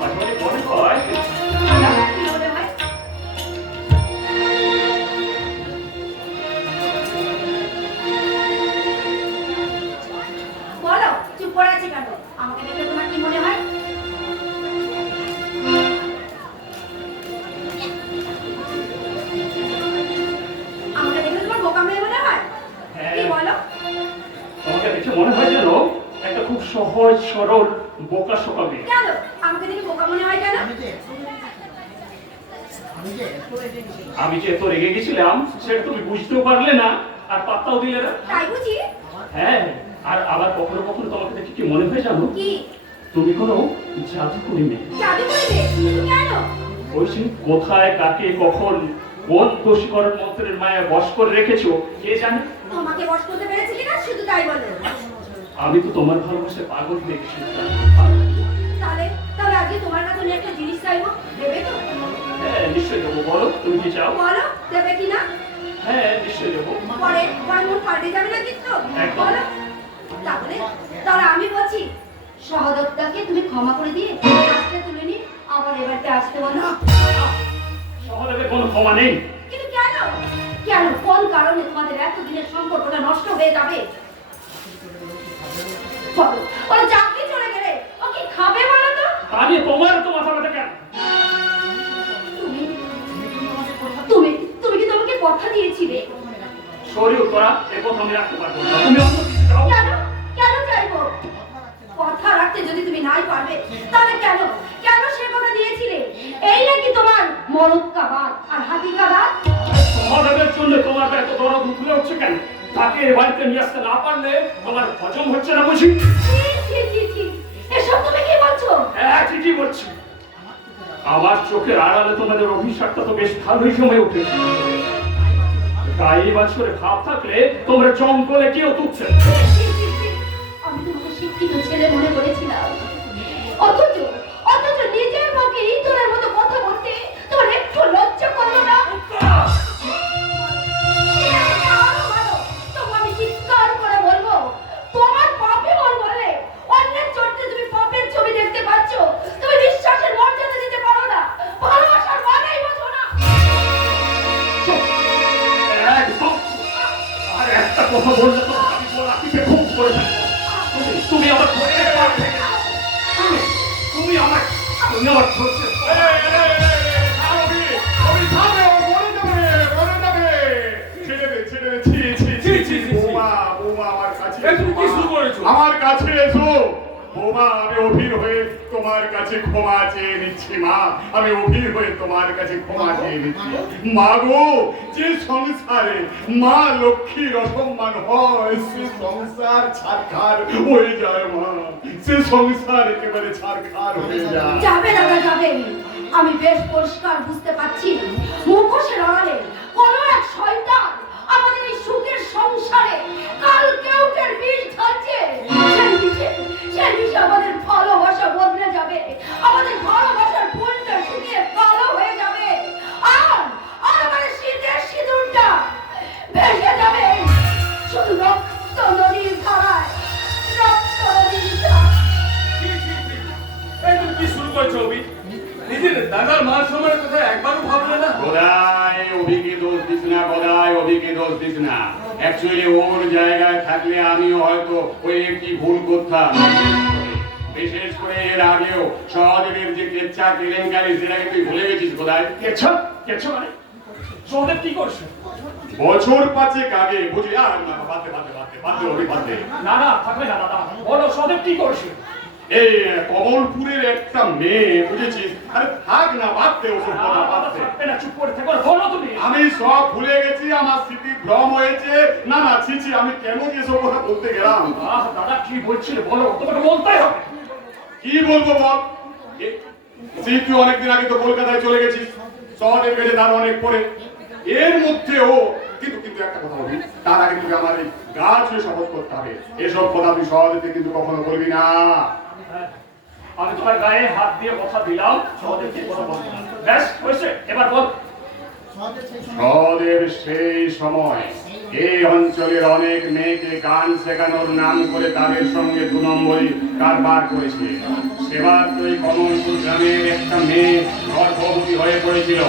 মাঝে মাঝে মনে হয় কি মনে হয়? বলো, চুপ করে আছি কেন? আমাকে দেখে তোমার কি মনে হয়? আমাকে দেখে তোমার বোকা মেয়ে মনে হয়? কি বলো? তোমাকে দেখে মনে হয় যেন একটা খুব সহজ সরল বোকা শোকা মেয়ে। কেন আমাকে দেখে বোকা মনে হয় কেন? আমি যে এত রেগে গেছিলাম সেটা তুমি বুঝতেও পারলে না আর পাত্তাও দিলে না। তাই বুঝি? হ্যাঁ, আর আবার কখনো কখনো তোমাকে দেখে কি মনে হয় জানো? কি তুমি কোনো জাদুকরি মেয়ে। জাদু করবে? কিন্তু কেন? ওই যে কোথায় কাকে কখন কোন বশীকরণ মন্ত্রের মায়া বশ করে রেখেছো কে জানে। তোমাকে বশ করতে পেরেছি কিনা শুধু তাই বলো। আমি তো তোমার ভালোবাসে পাগল হয়ে গেছি। তাহলে তাহলে আজকে তোমার কাছে আমি একটা জিনিস চাইবো, দেবে তো? হ্যাঁ নিশ্চয়ই দেবো, বলো তুমি কি চাও? বলো, দেবে কিনা? হ্যাঁ নিশ্চয়ই দেবো। পরে পরে মন পাল্টে যাবে না কিন্তু, একদম। বলো। তাহলে তাহলে আমি বলছি, সহদত্তাকে তুমি ক্ষমা করে দিয়ে আসতে তুলে নি, আবার এবারতে আসতে বলো। সহদেবের কোনো ক্ষমা নেই। কিন্তু কেন? কেন কোন কারণে তোমাদের এতদিনের সম্পর্কটা নষ্ট হয়ে যাবে? বলো, ওরা চাকরি চলে গেলে ও কি খাবে বলো তো? তা নিয়ে তোমার তো মাথা ব্যথা কেন? তুমি তুমি তুমি কি তোমাকে কথা দিয়েছিলে? সরি উত্তরা, এ কথা আমি রাখতে পারবো না। তুমি অন্য কিছু চাও? কেন কেন চাইবো? কথা রাখতে যদি তুমি নাই পারবে তাহলে কেন কেন সে কথা দিয়েছিলে? এই নাকি তোমার মরদ কাবাত আর হাতি কাবাত? সহদেবের জন্য তোমার এত দরদ উঠলে হচ্ছে কেন? তাকে এ বাড়িতে নিয়ে আসতে না পারলে তোমার হজম হচ্ছে না বুঝি? ছি, ছি, ছি, ছি। এসব তুমি কি বলছো? হ্যাঁ ঠিকই বলছি। আমার চোখের আড়ালে তোমাদের অভিশাপটা তো বেশ ভালোই সময় উঠেছে। গায়ে বাছরে ভাব থাকলে তোমরা জঙ্গলে কেউ তুচ্ছে। আমি তোমাকে শিক্ষিত ছেলে মনে করেছিলাম, অথচ অথচ নিজের মুখে ইঁদুরের মতো কথা বলতে তোমার একটু লজ্জা করলো না? আরো ভালো, তবু আমি চিৎকার করে বলবো, তোমার পাপে মন বলে অন্যের চরিত্রে তুমি পাপের ছবি দেখতে পাচ্ছ। তুমি বিশ্বাসের মর্যাদা দিতে পারো না, ভালোবাসার মানেই বোঝো না। একদম। আর একটা কথা বললে তো আমি গোলাপিকে খুব করে ফেলবো। তুমি আমার ঘরে পা থেকে তুমি আমার ধরছে। আমার কাছে এসো বৌমা, আমি অভির হয়ে তোমার কাছে ক্ষমা চেয়ে নিচ্ছি মা, আমি অভির হয়ে তোমার কাছে ক্ষমা চেয়ে নিচ্ছি মা গো। যে সংসারে মা লক্ষ্মীর অসম্মান হয় সে সংসার ছারখার হয়ে যায় মা, সে সংসার একেবারে ছারখার হয়ে যায়। যাবে দাদা যাবে, আমি বেশ পরিষ্কার বুঝতে পারছি মুখোশের আড়ালে কোন এক শয়তান আমাদের এই সুখের সংসারে কাল কেউটের বিষ ঢালছে। সেই বিষে আমাদের ভালোবাসা বদলে যাবে, আমাদের ভালোবাসার ফুলটা শুকিয়ে কালো হয়ে যাবে, আর আমাদের শীতের সিঁদুরটা ভেসে যাবে শুধু রক্ত নদীর ধারায়, রক্ত নদীর ধারায়। এই তুমি কি শুরু করছো অভি? নিজের দাদার মান সম্মানের কথা একবারও ভাবলে না? গোদায় অভিকে দোষ দিস না, গোদায় অভিকে দোষ দিস না। অ্যাকচুয়ালি ওর জায়গায় থাকলে আমিও হয়তো ওই একটি ভুল করতাম। বিশেষ করে এর আগেও সহদেবের যে কেচ্ছা কেলেঙ্কারি সেটাকে তুই ভুলে গেছিস গোদায়। কেচ্ছা কেচ্ছা মানে সহদেব কি করছে? বছর পাঁচেক আগে বুঝলি, আর না বাদে বাদে বাদে বাদে ওই বাদে না না থাকবে না দাদা, বলো সহদেব কি করছে? এই কমলপুরের একটা মেয়ে বুঝেছিস, আরে থাক না বাদতে ওসব কথা বাদতে। না চুপ করে থেকো, বলো তুমি। আমি সব ভুলে গেছি, আমার স্মৃতি ভ্রম হয়েছে। না না ছিছি, আমি কেন এসব কথা বলতে গেলাম? দাদা কি বলছিলে বলো, তোমাকে বলতেই হবে। কি বলবো বল? তুই অনেকদিন আগে তো কলকাতায় চলে গেছিস, শহরের কাছে তার অনেক পরে। এর মধ্যেও কিন্তু কিন্তু একটা কথা বলি, তার আগে তুই আমার এই গা ছুঁয়ে শপথ করতে হবে, এসব কথা তুই সহজে কিন্তু কখনো বলবি না। আমি তোমার গায়ে হাত দিয়ে কথা দিলাম, সহদেবকে কথা বলবো না। ব্যাস হয়েছে, এবার বল। সহদেব সেই সময় এই অঞ্চলের অনেক মেয়েকে গান শেখানোর নাম করে তাদের সঙ্গে 2 নম্বরই কারবার করেছে। সেবার তো এই কমলপুর গ্রামের একটা মেয়ে গর্ভবতী হয়ে পড়েছিল,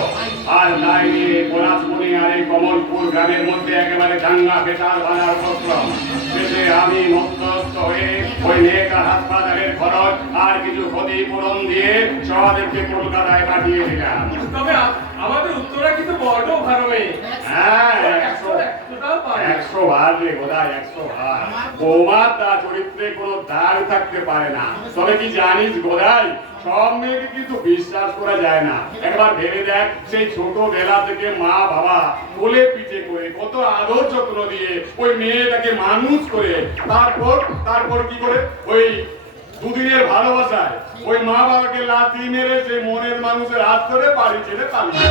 আর তাই নিয়ে পলাশমণি আর এই কমলপুর গ্রামের মধ্যে একেবারে দাঙ্গা ফেসাদ বাঁধার উপক্রম। শেষে আমি মধ্যস্থ হয়ে ওই মেয়েটার হাসপাতালের খরচ আর কিছু ক্ষতিপূরণ দিয়ে সহদেবকে কলকাতায় পাঠিয়ে দিলাম। তবে আমাদের উত্তরা কিন্তু বড় ভালো মেয়ে। হ্যাঁ 100 বার রে গোদায়, 100 বার। বৌমা তার চরিত্রে কোনো দাগ থাকতে পারে না। তবে কি জানিস গোদায়, সব মেয়েকে কিন্তু বিশ্বাস করা যায় না। একবার ভেবে দেখ, সেই ছোটবেলা থেকে মা বাবা কোলে পিঠে করে কত আদর যত্ন দিয়ে ওই মেয়েটাকে মানুষ করে তারপর কি করে ওই দুদিনের ভালোবাসায় ওই মা বাবাকে লাথি মেরে সেই মনের মানুষের হাত ধরে বাড়ি ছেড়ে পালিয়ে।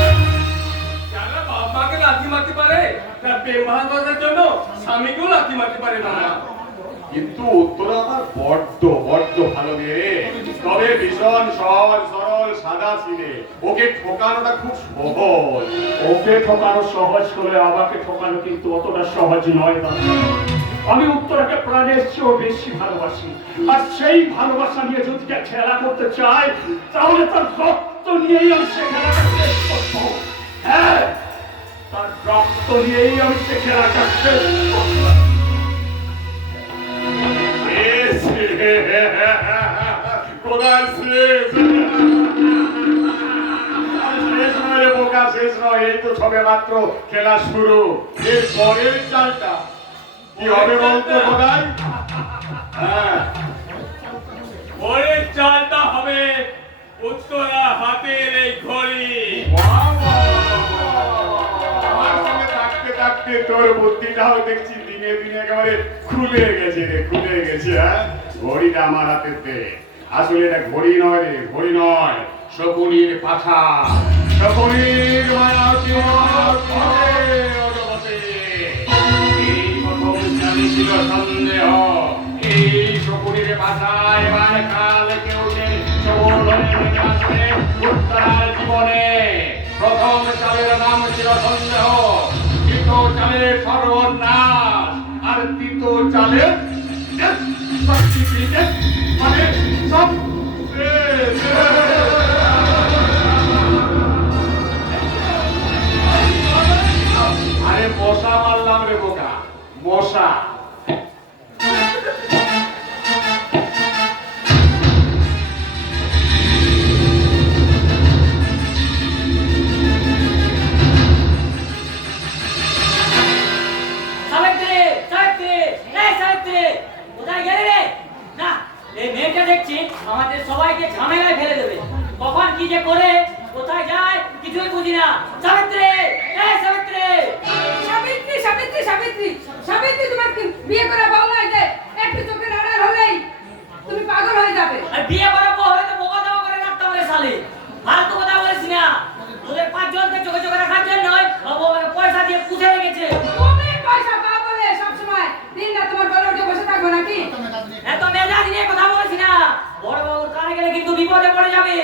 যারা বাপ মাকে লাথি মারতে পারে, তার প্রেম ভালোবাসার জন্য স্বামীকেও লাথি মারতে পারে না। কিন্তু উত্তরা আমার বড্ড ভালো মেয়ে, তবে ভীষণ সহজ সরল সাদা ছিলে। ওকে ঠকানোটা খুব সহজ। ওকে ঠকানো সহজ হলে আমাকে ঠকানো কিন্তু অতটা সহজ নয় দাদা। আমি উত্তরাকে প্রাণের চেয়েও বেশি ভালোবাসি, আর সেই ভালোবাসা নিয়ে যদি খেলা করতে চাই তাহলে তার রক্ত নিয়েই আমি সে খেলাটা শেষ করবো। হ্যাঁ, তার রক্ত নিয়েই আমি সে খেলাটা শেষ করবো। কোথায় শেষ? শেষ নয় রে বোকা, শেষ নয়। এই তো সবে মাত্র খেলা শুরু। এর পরের চালটা কি হবে বলতো কোথায়? হ্যাঁ, পরের চালটা হবে উত্তরা হাতের এই ঘড়ি। আমার সঙ্গে থাকতে থাকতে তোর বুদ্ধিটাও দেখছি দিনে দিনে একেবারে খুলে গেছে রে, খুলে গেছে। হ্যাঁ, ঘড়িটা আমার হাতে দে। আসলে এটা ঘড়ি নয় রে, ঘড়ি নয়, শকুনির পাঠা, শকুনির মায়া অজগতে। এই প্রথম জানিছিল সন্দেহ, এই শকুনির পাঠা এবার কাল কেউ উত্তরার জীবনে। প্রথম চালের নাম ছিল সন্দেহ, দ্বিতীয় চালের সর্বনাশ, আর তৃতীয় চালের মানে সব আরে মশা মারলাম রে বোকা, মশা। সাবিত্রী, সাবিত্রী, এই সাবিত্রী, কোথায় গেলে রে? না, এই মেয়েটা দেখছি আমাদের সবাইকে ঝামেলায় ফেলে দেবে। কখন কি যে করে, কোথায় যায় কিছুই বুঝি না। সাবিত্রী, এই সাবিত্রী। সাবিত্রী, সাবিত্রী, সাবিত্রী, সাবিত্রী, তোমার কি বিয়ে করা বউ নয় যে একটু চোখের আড়াল হলেই তুমি পাগল হয়ে যাবে? আর বিয়ে করা বউ হলে তো বোকা দাওয়া করে রাখতে হবে শালি। ফালতু কথা বলিস না। তোদের 5 জনকে চোখে চোখে রাখার জন্যই বাবু আমাকে পয়সা দিয়ে পুষে রেখেছে। তুমি পয়সা পাও বলে সবসময় দিন রাত তোমার বলে উঠে বসে থাকবো নাকি? এত মেজাজ নিয়ে কথা বলিস না। বড় বাবুর কানে গেলে কিন্তু বিপদে পড়ে যাবে।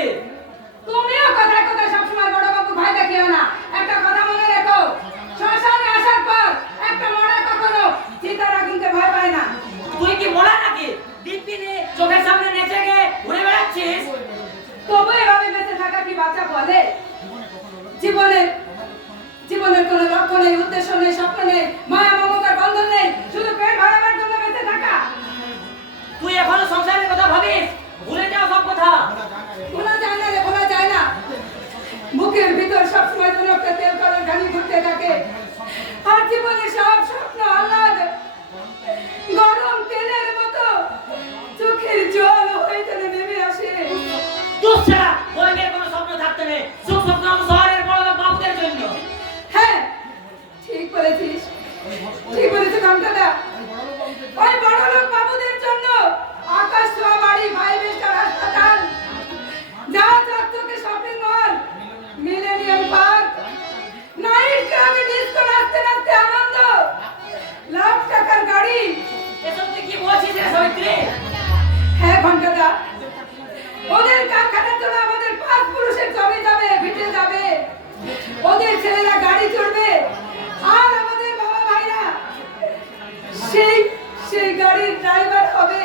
তুমিও কথায় কথায় সবসময় বড় বাবু ভয় দেখিও না। একটা কথা মনে রেখো, শ্মশানে আসার পর একটা মরা কখনো চিতার আগুনকে ভয় পায় না। তুই কি মোড়া নাকি? দিব্যি নিয়ে চোখের সামনে নেচে গিয়ে ঘুরে বেড়াচ্ছিস। তবু এভাবে বেঁচে থাকা কি বাচ্চা বলে? জীবনের জীবনের কোনো লক্ষ্য নেই, উদ্দেশ্য নেই, স্বপ্ন নেই, মায়া মমতার বন্ধন নেই, শুধু পেট ভরাবার জন্য বেঁচে থাকা। তুই এখনো সংসারের কথা ভাবিস? ভুলে যাও সব কথা। বলা যায় না রে, বলা যায় না। বুকের ভিতর সবসময় কোনো একটা তেল করার ঘানি ঘুরতে থাকে, আর জীবনে সব স্বপ্ন আহ্লাদ গরম তেলের মতো চোখের জল হয়ে যেন নেমে আসে। দুঃসারা গরিবের কোনো স্বপ্ন থাকতে নেই। সুখ স্বপ্ন শহরের বড় বাবুদের জন্য। হ্যাঁ, ঠিক বলেছিস, ঠিক বলেছিস কামকাদা। ওই বড় লোক বাবুদের জন্য আকাশ ছোঁয়া বাড়ি, 5 স্টার হাসপাতাল, যা চকচকে shopping mall, millennium park, night ক্লাবে ডিস্কো, নাচতে নাচতে আনন্দ, লাখ টাকার গাড়ি। এসব তুই কি বলছিস রে সাবিত্রী? হ্যাঁ ঘন্টাদা, ওদের কারখানার জন্য আমাদের 5 পুরুষের জমি যাবে, ভিটে যাবে, ওদের ছেলেরা গাড়ি চড়বে, আর আমাদের বাবা ভাইরা সেই সেই গাড়ির ড্রাইভার হবে।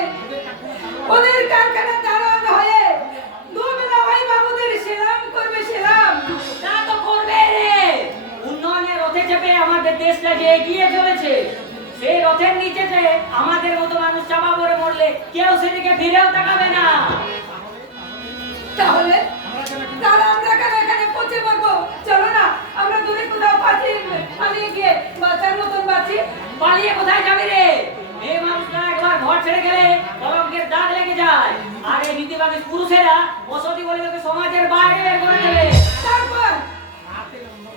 ওদের কারখানা দারোয়ান হয়ে দুবেলা ওই বাবুদের সেলাম করবে, সেলাম। তা তো করবে রে। উন্নয়নের রথে চেপে আমাদের দেশটা যে এগিয়ে চলেছে, সেই রথের নিচে যে আমাদের মতো মানুষ চাপা পড়ে মরলে কেউ সেদিকে ফিরেও তাকাবে না। তাহলে তাহলে আমরা কেন এখানে পচে মরবো? চলো না আমরা দূরে কোথাও পালিয়ে গিয়ে বাঁচার মতন বাঁচি। পালিয়ে কোথায় যাবে রে? এই মানুষরা একবার ঘর ছেড়ে গেলে কলঙ্কের দাগ লেগে যায়। আর এই নীতিবাদী পুরুষেরা বসতি বলে তোকে সমাজের বাইরে বের করে দেবে।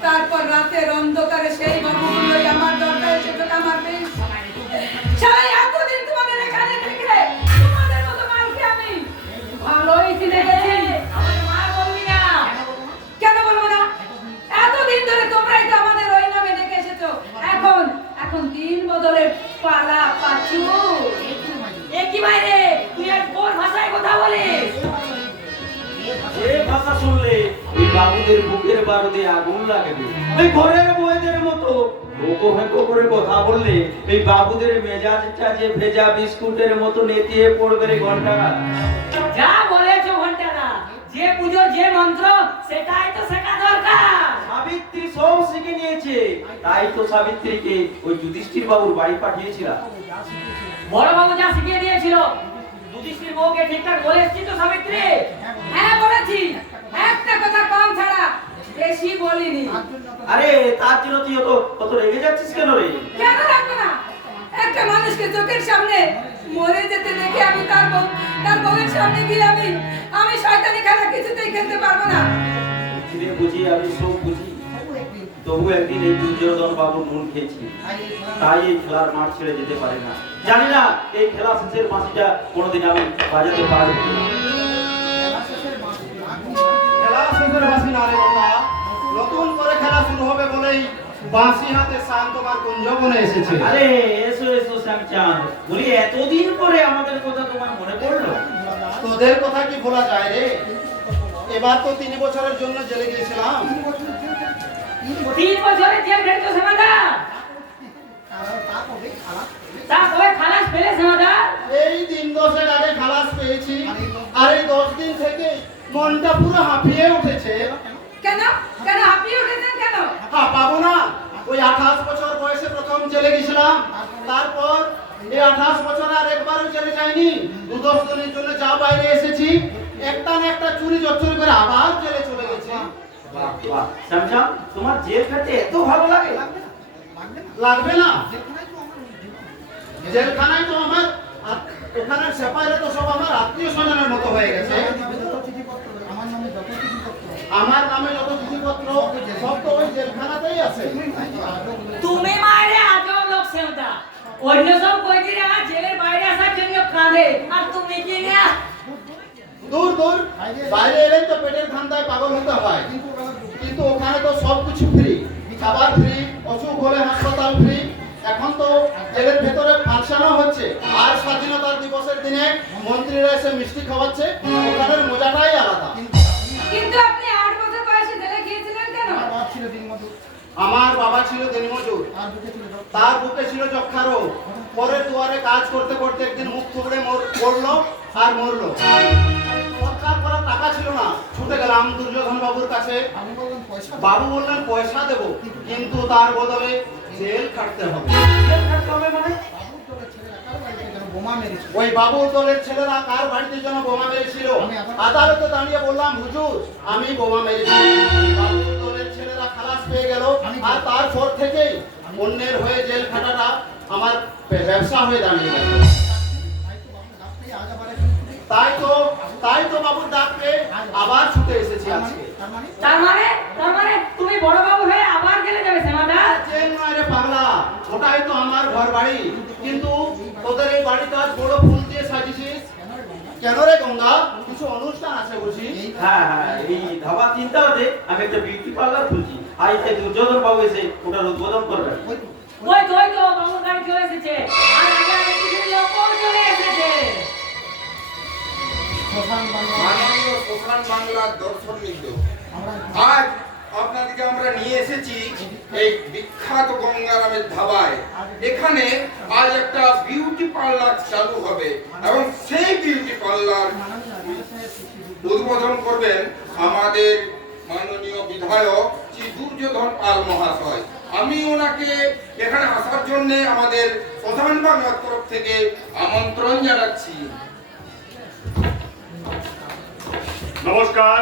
তারপর রাতের অন্ধকারে সেই বাবুগুলোই আমার দরকার এসে টোকা মারবে। সারা এতদিন তোমাদের এখানে দেখলে তোমাদের মতো মালকে আমি ভালোই চিনে গেছি। আমার মা বলবি না। কেন বলবো না? এতদিন ধরে তোমরাই তো আমাদের ওই নামে ডেকে এসেছো। এখন দিন বদলের পালা পাচু। এ কি বাইরে? তুই আর কোন ভাষায় কথা বলিস? যে ভাষা শুনলে এই বাবুদের বুকের বারুদে আগুন লাগবে। ওই ঘরের বউদের মতো ওকো হেকো করে কথা বললে এই বাবুদের মেজাজটা যে ভেজা বিস্কুটের মতো নেতিয়ে পড়বে রে ঘন্টা। যা বলেছো ঘন্টারা, যে পুজো যে মন্ত্র সেটাই তো শেখা দরকার। সাবিত্রী সব শিখে নিয়েছে, তাই তো সাবিত্রীকে ওই যুধিষ্ঠির বাবুর বাড়ি পাঠিয়েছিলাম। বড় বাবু যা শিখিয়ে দিয়েছিল, যুধিষ্ঠির বউকে ঠিকঠাক বলে এসেছি তো সাবিত্রী? হ্যাঁ বলেছি, একটা কথা কম ছাড়া বেশি বলিনি। আরে তার জন্য তুই কত রেগে যাচ্ছিস কেন রে? কেন রাখবো না? একটা মানুষকে চোখের সামনে মরে যেতে দেখে আমি তার বউয়ের সামনে গিয়ে আমি শয়তানি খেলা কিছুতেই খেলতে পারবো না। বুঝিয়ে বুঝিয়ে আমি সব বুঝি, তবু একদিন এই দুর্যোধন বাবুর মন খেয়েছি, তাই এই খেলার মাঠ ছেড়ে যেতে পারে না। জানি না এই খেলা শেষের বাঁশিটা কোনোদিন আমি বাজাতে পারবো। বাসি না রে বাবা, নতুন করে খেলা শুরু হবে বলেই বাঁশি হাতে শান তোমার কুঞ্জবনে এসেছে। আরে এসো এসো শ্যামচাঁদ, বলি এতদিন পরে আমাদের কথা তোমার মনে পড়লো? তোদের কথা কি ভোলা যায় রে? এবার তো 3 বছরের জন্য জেলে গিয়েছিলাম। 3 বছরে জেল খেটেছো শ্যামাদা? তা কবে খালাস পেলে শ্যামাদা? এই 3-10 আগে খালাস পেয়েছি, আর এই 10 দিন থেকে মনটা পুরো হাঁপিয়ে উঠেছে। কেন কেন হাঁপিয়ে উঠেছেন কেন? পাবো না, ওই 28 বছর বয়সে প্রথম জেলে গেছিলাম, তারপর এই 28 বছর আর একবারও জেলে যাইনি। 2-10 দিনের জন্য যা বাইরে এসেছি, একটা না একটা চুরি জচ্চুরি করে আবার জেলে চলে গেছি। বাহ, শ্যামচাঁদ, তোমার জেল খেতে এত ভালো লাগে? লাগবে না? জেলখানায় তো আমার ওখানে সেপারে তো সব আমার আত্মীয় স্বজনের মতো হয়ে গেছে। আমার নামে যত চিঠিপত্র সব তো ওই জেলখানাতেই আছে। তুমি মারে আজব লোক শ্যামাদা। অন্য সব কয়েদিরা জেলের বাইরে আসার জন্য কাঁদে, আর তুমি কি না? দূর দূর, বাইরে এলে তো পেটের ধান্দায় পাগল হতে হয়, কিন্তু ওখানে তো সব কিছু ফ্রি, খাবার ফ্রি, অসুখ হলে হাসপাতাল ফ্রি। এখন তো জেলের ভেতরে ফাংশনও হচ্ছে, আর স্বাধীনতার দিবসের দিনে মন্ত্রীরা এসে মিষ্টি খাওয়াচ্ছে। ওখানের মজাটাই আলাদা। কিন্তু আপনি 8 বছর বয়সে জেলে গিয়েছিলেন কেন? আমার বাবা ছিল দিনমজুর, তার বুকে ছিল যক্ষা রোগ। পরে দুয়ারে কাজ করতে করতে একদিন মুখ থুবড়ে পড়লো আর মরলো। সরকার করার টাকা ছিল না, ছুটে গেলাম দুর্যোধন বাবুর কাছে। বাবু বললেন পয়সা দেব, কিন্তু তার বদলে জেল খাটতে হবে। জেল খাটতে হবে মানে? ওই বাবুর দলের ছেলেরা কার বাড়িতে যেন বোমা মেরেছিল। আদালতে দাঁড়িয়ে বললাম, হুজুর আমি বোমা মেরেছি। বাবুর দলের ছেলেরা খালাস পেয়ে গেল, আর তারপর থেকেই অন্যের হয়ে জেল খাটাটা আমার ব্যবসা হয়ে দাঁড়িয়ে গেল। তাই তো বাবুর ডাক পেয়ে আবার ছুটে এসেছি আজকে। তার মানে তুমি বড় বাবু হয়ে আবার জেলে যাবে শ্যামাদা? জেল নয় রে পাগলা, ওটাই তো আমার ঘর বাড়ি। কিন্তু তোদের এই বাড়িটা আজ বড় ফুল দিয়ে সাজিয়েছিস কেন রে গঙ্গা? কিছু অনুষ্ঠান আছে বুঝি? হ্যাঁ হ্যাঁ, এই ধাবা চিন্তাতে আমি একটা বিউটি পার্লার খুলছি। আজ তাই দুর্যোধন বাবু এসে ওটার উদ্বোধন করবে। ওই তো বাবুর গাড়ি চলে এসেছে, আর আগে কিছু লোকও চলে এসেছে। মাননীয় সোশ্যাল বাংলার দর্শন বিন্দু, আজ আপনাদেরকে আমরা নিয়ে এসেছি এই বিখ্যাত গঙ্গারামের ধাবায়। এখানে আজ একটা বিউটি পার্লার চালু হবে, এবং সেই বিউটি পার্লার উদ্বোধন করবেন আমাদের মাননীয় বিধায়ক শ্রী দুর্যোধন পাল মহাশয়। আমি ওনাকে এখানে আসার জন্য আমাদের সোশ্যাল বাংলার তরফ থেকে আমন্ত্রণ জানাচ্ছি। নমস্কার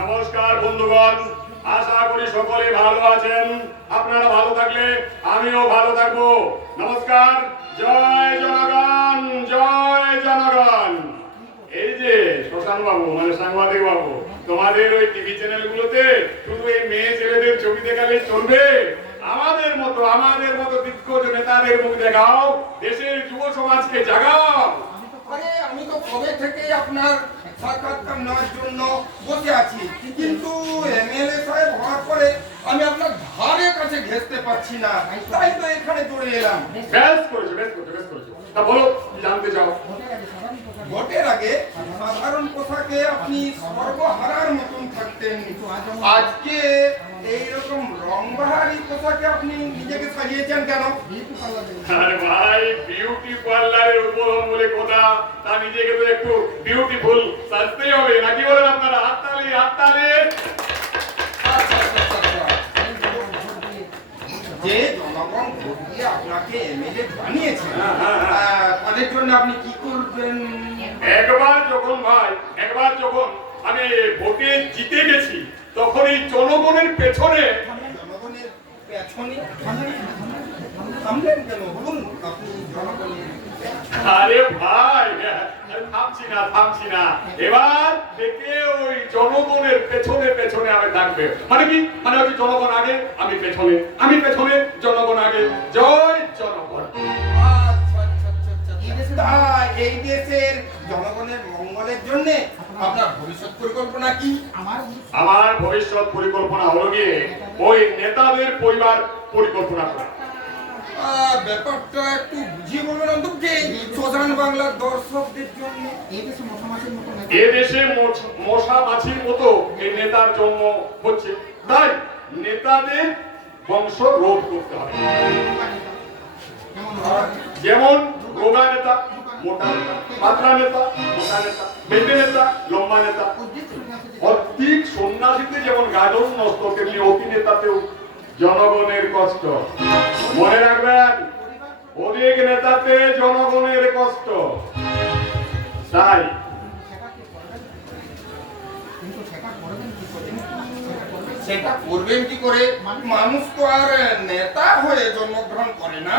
নমস্কার বন্ধুগণ, আশা করি সকলে ভালো আছেন। আপনারা ভালো থাকলে আমিও ভালো থাকবো। নমস্কার, জয় জনগণ, জয় জনগণ। এই যে শ্মশান বাবু মানে সাংবাদিক বাবু, তোমাদের ওই টিভি চ্যানেলগুলোতে শুধু এই মেয়ে ছেলেদের ছবি দেখালে চলবে? আমাদের মতো দিগ্গজ নেতাদের মুখ দেখাও, দেশের যুব সমাজকে জাগাও। আরে আমি তো কবে থেকে আপনার সাক্ষাৎকার নেওয়ার জন্য বসে আছি, কিন্তু এমএলএ সাহেব হওয়ার পরে আমি আপনার ধারে কাছে ঘেঁষতে পারছি না, তাই তো এখানে দৌড়ে এলাম। বেশ করেছো। তা বলো, কি জানতে চাও? ভোটের আগে সাধারণ পোশাকে আপনি সর্বহারার মতন থাকতেন, আজকে এইরকম রংবাহারি পোশাকে আপনি নিজেকে সাজিয়েছেন কেন? আরে ভাই, বিউটি পার্লারের উদ্বোধন বলে কথা, তা নিজেকে তো একটু বিউটিফুল সাজতেই হবে, নাকি বলেন আপনারা? হাততালি। যে জনগণ ভোট দিয়ে আপনাকে এমএলএ বানিয়েছে, তাদের জন্য আপনি কি করবেন? একবার যখন আমি ভোটে জিতে গেছি, তখন এই জনগণের পেছনে থামলেন কেন? বলুন আপনি জনগণের। আরে ভাই, থামছি না। এবার থেকে ওই জনগণের পেছনে আমি থাকবে। মানে কি? মানে হচ্ছে জনগণ আগে, আমি পেছনে, জনগণ আগে। জয় জনগণ। আচ্ছা। তা এই দেশের জনগণের মঙ্গলের জন্য আপনার ভবিষ্যৎ পরিকল্পনা কি? আমার ভবিষ্যৎ পরিকল্পনা হলো গিয়ে ওই নেতাদের পরিবার পরিকল্পনা করা। ব্যাপারটা একটু বুঝিয়ে বলবেন অন্তত শ্মশান বাংলার দর্শকদের জন্য। এদেশে মশা মাছির মতো এই নেতার জন্ম হচ্ছে, তাই নেতাদের বংশ রোধ করতে হবে। যেমন রোগা নেতা, মোটা নেতা, পাতলা নেতা, মোটা নেতা, বেঁধে নেতা, লম্বা নেতা। অধিক সন্ন্যাসীতে যেমন গাজন নষ্ট, তেমনি অতি নেতাতেও জনগণের কষ্ট। মনে রাখবেন, অধিক নেতাতে জনগণের কষ্ট। তাই সেটা করবেন কি করে? মানুষ তো আর নেতা হয়ে জন্মগ্রহণ করে না,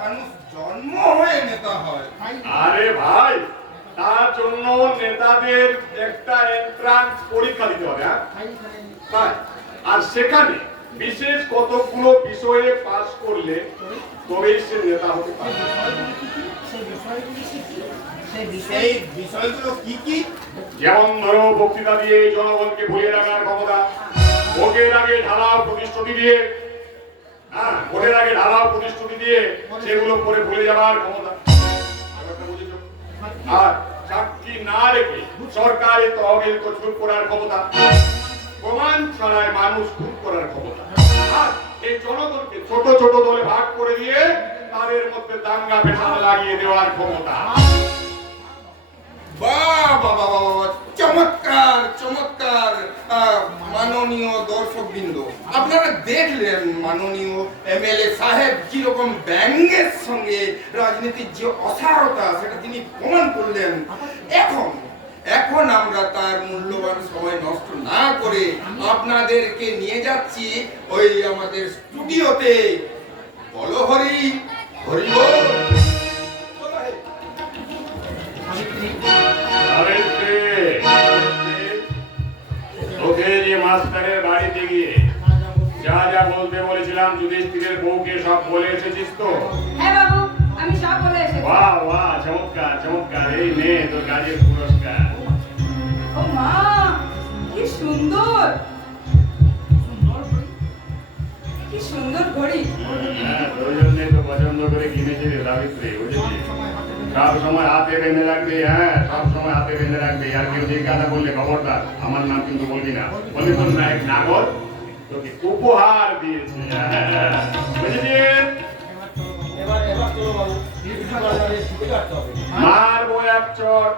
মানুষ জন্ম হয়ে নেতা হয়। আরে ভাই, তার জন্য নেতাদের একটা এন্ট্রান্স পরীক্ষা দিতে হবে। হ্যাঁ, আর সেখানে বিশেষ কতগুলো বিষয়ে পাস করলে তবেই সে নেতা হতে পারে। সেই বিষয়গুলো কি কি? যেমন ধরো, বক্তৃতা দিয়ে জনগণকে ভুলিয়ে রাখার ক্ষমতা, ভোটের আগে ঢালাও প্রতিশ্রুতি দিয়ে, ভোটের আগে ঢালাও প্রতিশ্রুতি দিয়ে সেগুলো পরে ভুলে যাওয়ার ক্ষমতা। আর সাক্ষী না রেখে সরকারি তহবিল তছরূপ করার ক্ষমতা, প্রমাণ ছাড়াই মানুষ খুন করার ক্ষমতা। আর এই জনগণকে ছোট ছোট দলে ভাগ করে দিয়ে তাদের মধ্যে দাঙ্গা ফেসাদ লাগিয়ে দেওয়ার ক্ষমতা। বাহ বাহ বাহ বাহ, চমৎকার চমৎকার। মাননীয় দর্শকবৃন্দ, আপনারা দেখলেন মাননীয় এমএলএ সাহেব কিরকম ব্যঙ্গের সঙ্গে রাজনীতির যে অসারতা সেটা তিনি প্রমাণ করলেন। এখন আমরা তার মূল্যবান সময় নষ্ট না করে আপনাদেরকে নিয়ে যাচ্ছি ওই আমাদের স্টুডিওতে। বলো হরি হরি বল। ওকে যে মাস্টারের বাড়িতে গিয়ে যা যা বলতে বলেছিলাম যুধিষ্ঠিরের বউকে সব বলে এসেছিস তো? হ্যাঁ বাবু, আমি সব বলে এসেছি। বাহ বাহ, চমৎকার চমৎকার। এই নে তোর কাজের পুরস্কার। ও মা, কি সুন্দর, কি সুন্দর ঘড়ি। হ্যাঁ, তোর জন্যই তো পছন্দ করে কিনেছি রে সাবিত্রী, বুঝেছিস? সব সময় হাতে বেঁধে রাখবি। হ্যাঁ, সব সময় হাতে বেঁধে রাখবি। আর কেউ জিজ্ঞাসা করলে খবরদার আমার নাম কিন্তু বলবি না। বলবি তোর নায়ক নাগর তোকে উপহার দিয়েছে। বুঝেছিস? মারবো এক চট।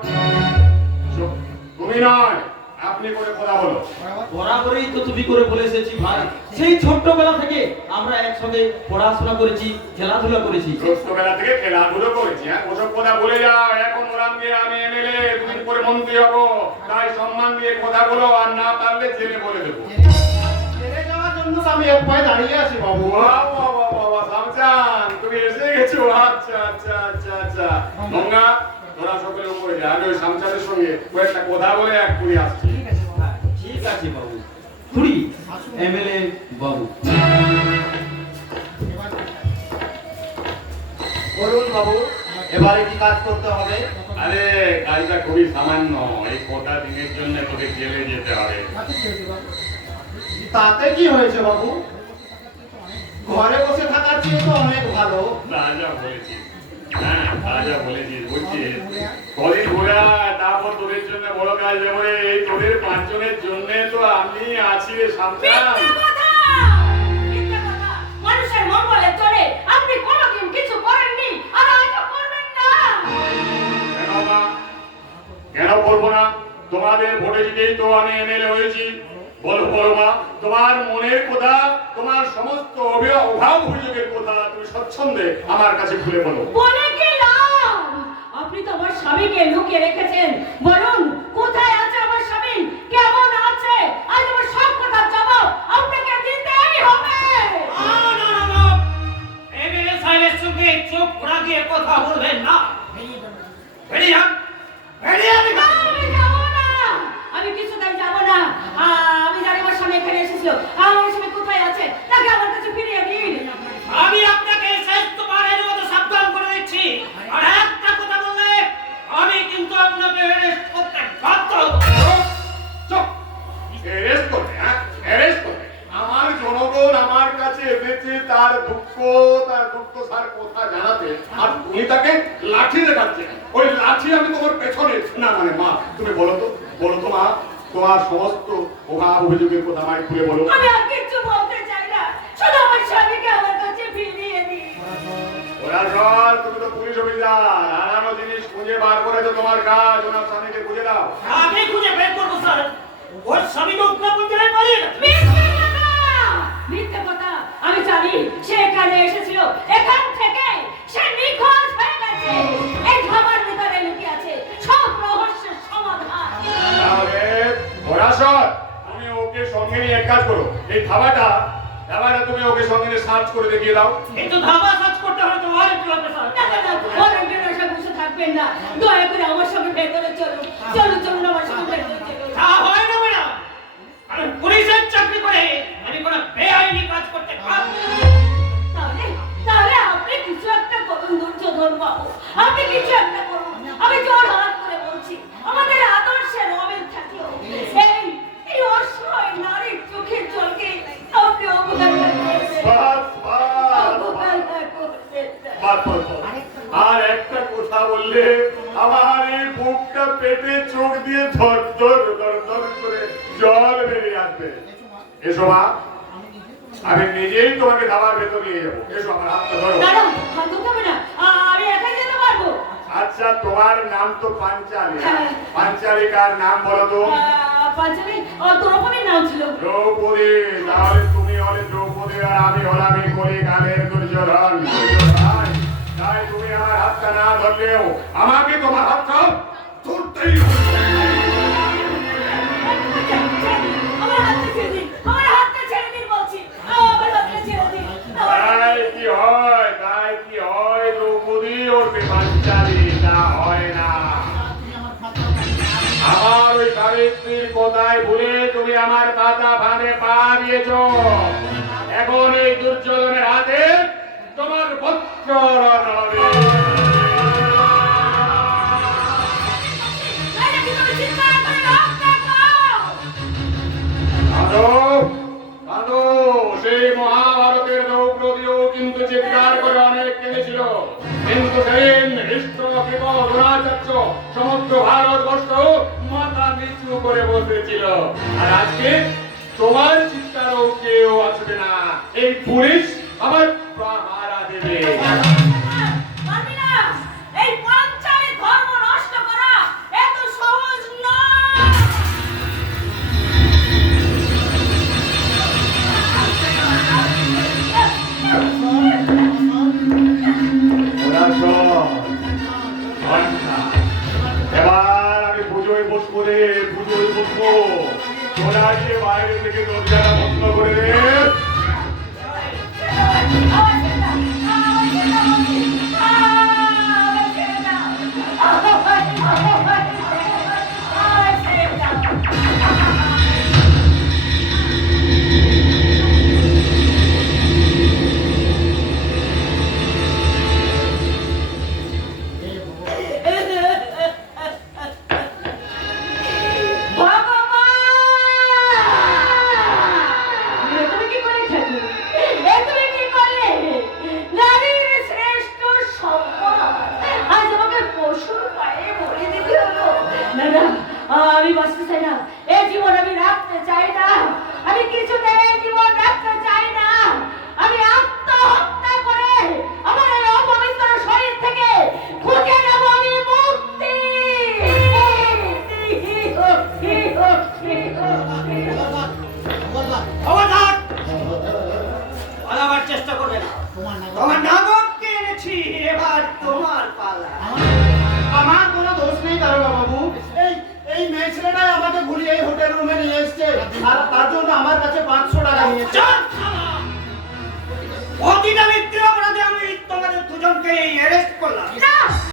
তুমি নয়, আপনি করে কথা বলো। বরাবরই তো তুমি করে বলে এসেছি ভাই। সেই ছোট্টবেলা থেকে আমরা একসঙ্গে পড়াশোনা করেছি, খেলাধুলা করেছি। ছোট্টবেলা থেকে খেলাধুলো করেছি। হ্যাঁ, ওসব কথা বলে যাও। এখন ওরাম দিয়ে আমি এমএলএ, দুদিন পরে মন্ত্রী হবো, তাই সম্মান দিয়ে কথা বলো। আর না পারলে জেলে বলে দেবো। জেলে যাওয়ার জন্য আমি এক পায়ে দাঁড়িয়ে আছি বাবু। বাহ বাহ বাহ বাহ, শামচান তুমি এসে গেছো। আচ্ছা আচ্ছা আচ্ছা আচ্ছা। গঙ্গা, তোরা সকলে উপরে যা। আমি ওই শামচানের সঙ্গে কয়েকটা কথা বলে এক করে আসছি। ঠিক আছে বাবু। খুড়ি, এমএলএ বাবু। বলুন বাবু, এবারে কি কাজ করতে হবে? আরে কাজটা খুবই সামান্য। এই কটা দিনের জন্য তোকে জেলে যেতে হবে। তাতে কি হয়েছে বাবু? ঘরে বসে থাকার চেয়ে তো অনেক ভালো। রাজা বলেছিস। হ্যাঁ, রাজা বলেছিস। বুঝছিস, কদিন ঘোরা, তারপর তোদের জন্য বড় কাজ দেবো রে। এই তোদের পাঁচজনের জন্য তো আমি আছি রে শামচান। মানুষের মঙ্গলের জন্য আপনি কোনোদিন কিছু করেননি, আর আজও করবেন না। কেন মা? কেন করবো না? তোমাদের ভোটে জিতেই তো আমি এমএলএ হয়েছি। বলো বলো মা, তোমার মনের কথা, তোমার সমস্ত অভাব অভিযোগের কথা তুমি স্বচ্ছন্দে আমার কাছে খুলে বলো। বলে কি লাভ? আপনি তো আমার স্বামীকে লুকিয়ে রেখেছেন। বলুন, কোথায় আছে আমার স্বামী, কেমন আছে? আজ আমার সব কথার জবাব আপনাকে দিতেই হবে। এমএলএ সাহেবের সঙ্গে চোখ রাগিয়ে কথা বলবেন না। বেরিয়ে যান, বেরিয়ে যান। আমি যাবো না, আমি কিছুতেই যাবো না। আমি জানি আমার স্বামী এখানে এসেছিল। আমার স্বামী কোথায় আছে, তাকে আমার কাছে ফিরিয়ে দিন। আমি আপনাকে শেষবারের মতো সাবধান করে দিচ্ছি। আর একটা কথা বললে আমি কিন্তু আপনাকে অ্যারেস্ট করতে বাধ্য তার দুর্দশার কথা জানাতে, আর তুমি তাকে লাঠি দেখাচ্ছে। ওই লাঠি আমি তোমার পেছনে না মানে মা তুমি বলো তো মা, তোমার সমস্ত অভাব অভিযোগের কথা আমায় খুলে বলো। আমি আর কিচ্ছু বলতে চাই না, শুধু আমার স্বামীকে আমার কাছে ফিরিয়ে দিন। ওরা চল, তুমি তো পুলিশ অফিসার, হারানো জিনিস খুঁজে বার করে তো তোমার কাজ। ওনার স্বামীকে খুঁজে দাও। আমি খুঁজে বের করবো স্যার। ওর স্বামী তো উত্তরাপন জেলায় পালিয়ে গেছে। মিথ্যে কথা। আমি জানি সে এখানে এসেছিল, এখান থেকে সে নিখোঁজ হয়ে গেছে। এই ধাবার ভিতরে লুকিয়ে আছে সব রহস্যের সমাধান। তাহলে ওরা সব, তুমি ওকে সঙ্গে নিয়ে এক কাজ করো, এই ধাবাটা তুমি ওকে সঙ্গে নিয়ে সার্চ করে দেখিয়ে দাও। কিন্তু ধাবা সার্চ করতে হবে তো ওয়ারেন্ট লাগবে স্যার। না, ওয়ারেন্টের আশায় বসে থাকবেন না। দয়া করে আমার সঙ্গে ভেতরে চলুন। চলুন আমার সঙ্গে ভেতরে চলুন। তা হয় না ম্যাডাম, আমি পুলিশের চাকরি করে আমি কোনো বেআইনি কাজ করতে পারবো না। তাহলে আপনি কিছু একটা করুন দুর্যোধন বাবু, আপনি কিছু একটা করুন। আমি জোর হাত করে বলছি, আমাদের আদর্শের অমিল থাকলো এই অসহায় নারীর চোখের জলকে আপনি অবহেলা করবেন। বাস, বাস, অবহেলা করবেন না। বাস, বাস, বাস। আর একটা কথা বললে আমার এই বুকটা পেটে চোখ দিয়ে ধর ধর ধর ধর করে জল বেরিয়ে আসবে। এসো মা, আমি নিজেই তোমাকে ধাবার ভেতর নিয়ে যাবো। এসো, আমার হাতটা ধরো। দাঁড়াও, হাত ধরতে হবে না, আমি একাই যেতে পারবো। আচ্ছা, তোমার নাম তো পাঞ্চালী। হ্যাঁ। পাঞ্চালিকার নাম বলো তো। পাঁচালী দ্রৌপদীর নাম ছিল। দ্রৌপদী। তাহলে তুমি হলে দ্রৌপদী আর আমি হলাম এই কলিকালের দুর্যোধন। তাই তুমি আমার হাতটা না ধরলেও আমাকে তোমার হাতটা ধরতেই হবে। আমার হাতটা ছেড়ে দিন, আমার হাতটা ছেড়ে দিন বলছি, আমার হাতটা ছেড়ে দিন। তাই কি হয় দ্রৌপদী ওর পাঞ্চালী? তা হয় না। আমার ওই সাবিত্রীর কথায় ভুলে তুমি আমার পাতা ফাঁদে পা দিয়েছ। এখন এই দুর্যোধনের হাতে তোমার বৎসরণ হবে। সেই মহাভারতের দ্রৌপদীও কিন্তু চিৎকার করে অনেক কেঁদেছিল, কিন্তু সেদিন হৃষ্ট কেবল দ্রোণাচার্য সমগ্র ভারতবর্ষ মাথা নিচু করে বসেছিল। আর আজকে তোমার চিৎকারও কেউ আসবে না। এই পুলিশ আমার পাহারা দেবে। পারবি না, এই পাঞ্চালী ধর্ম নষ্ট করা এত সহজ নয়। এবার আমি পুজোয় বসবো রে, পুজোয় বসবো। তোরা গিয়ে বাইরে থেকে দরজাটা বন্ধ করে দে। আমি বাঁচতে চাই না, এই জীবন আমি রাখতে চাই না, আমি কিছুতে এই জীবন রাখতে চাই না। আমি আত্মহত্যা করে আমার এই অপবিত্র শরীর থেকে খুঁজে নেব আমি মুক্তি। পালাবার চেষ্টা করবে না। তোমার নাগরকে এনেছি, এবার তোমার পালা। আমার কোনো দোষ নেই দারোগা বাবু। এই মেয়ে ছেলেটাই আমাকে ঘুরিয়ে এই হোটেল রুমে নিয়ে এসছে, আর তার জন্য আমার কাছে 500 টাকা নিয়েছে। অতীত মিথ্যে অপরাধে আমি তোমাদের দুজনকে অ্যারেস্ট করলাম।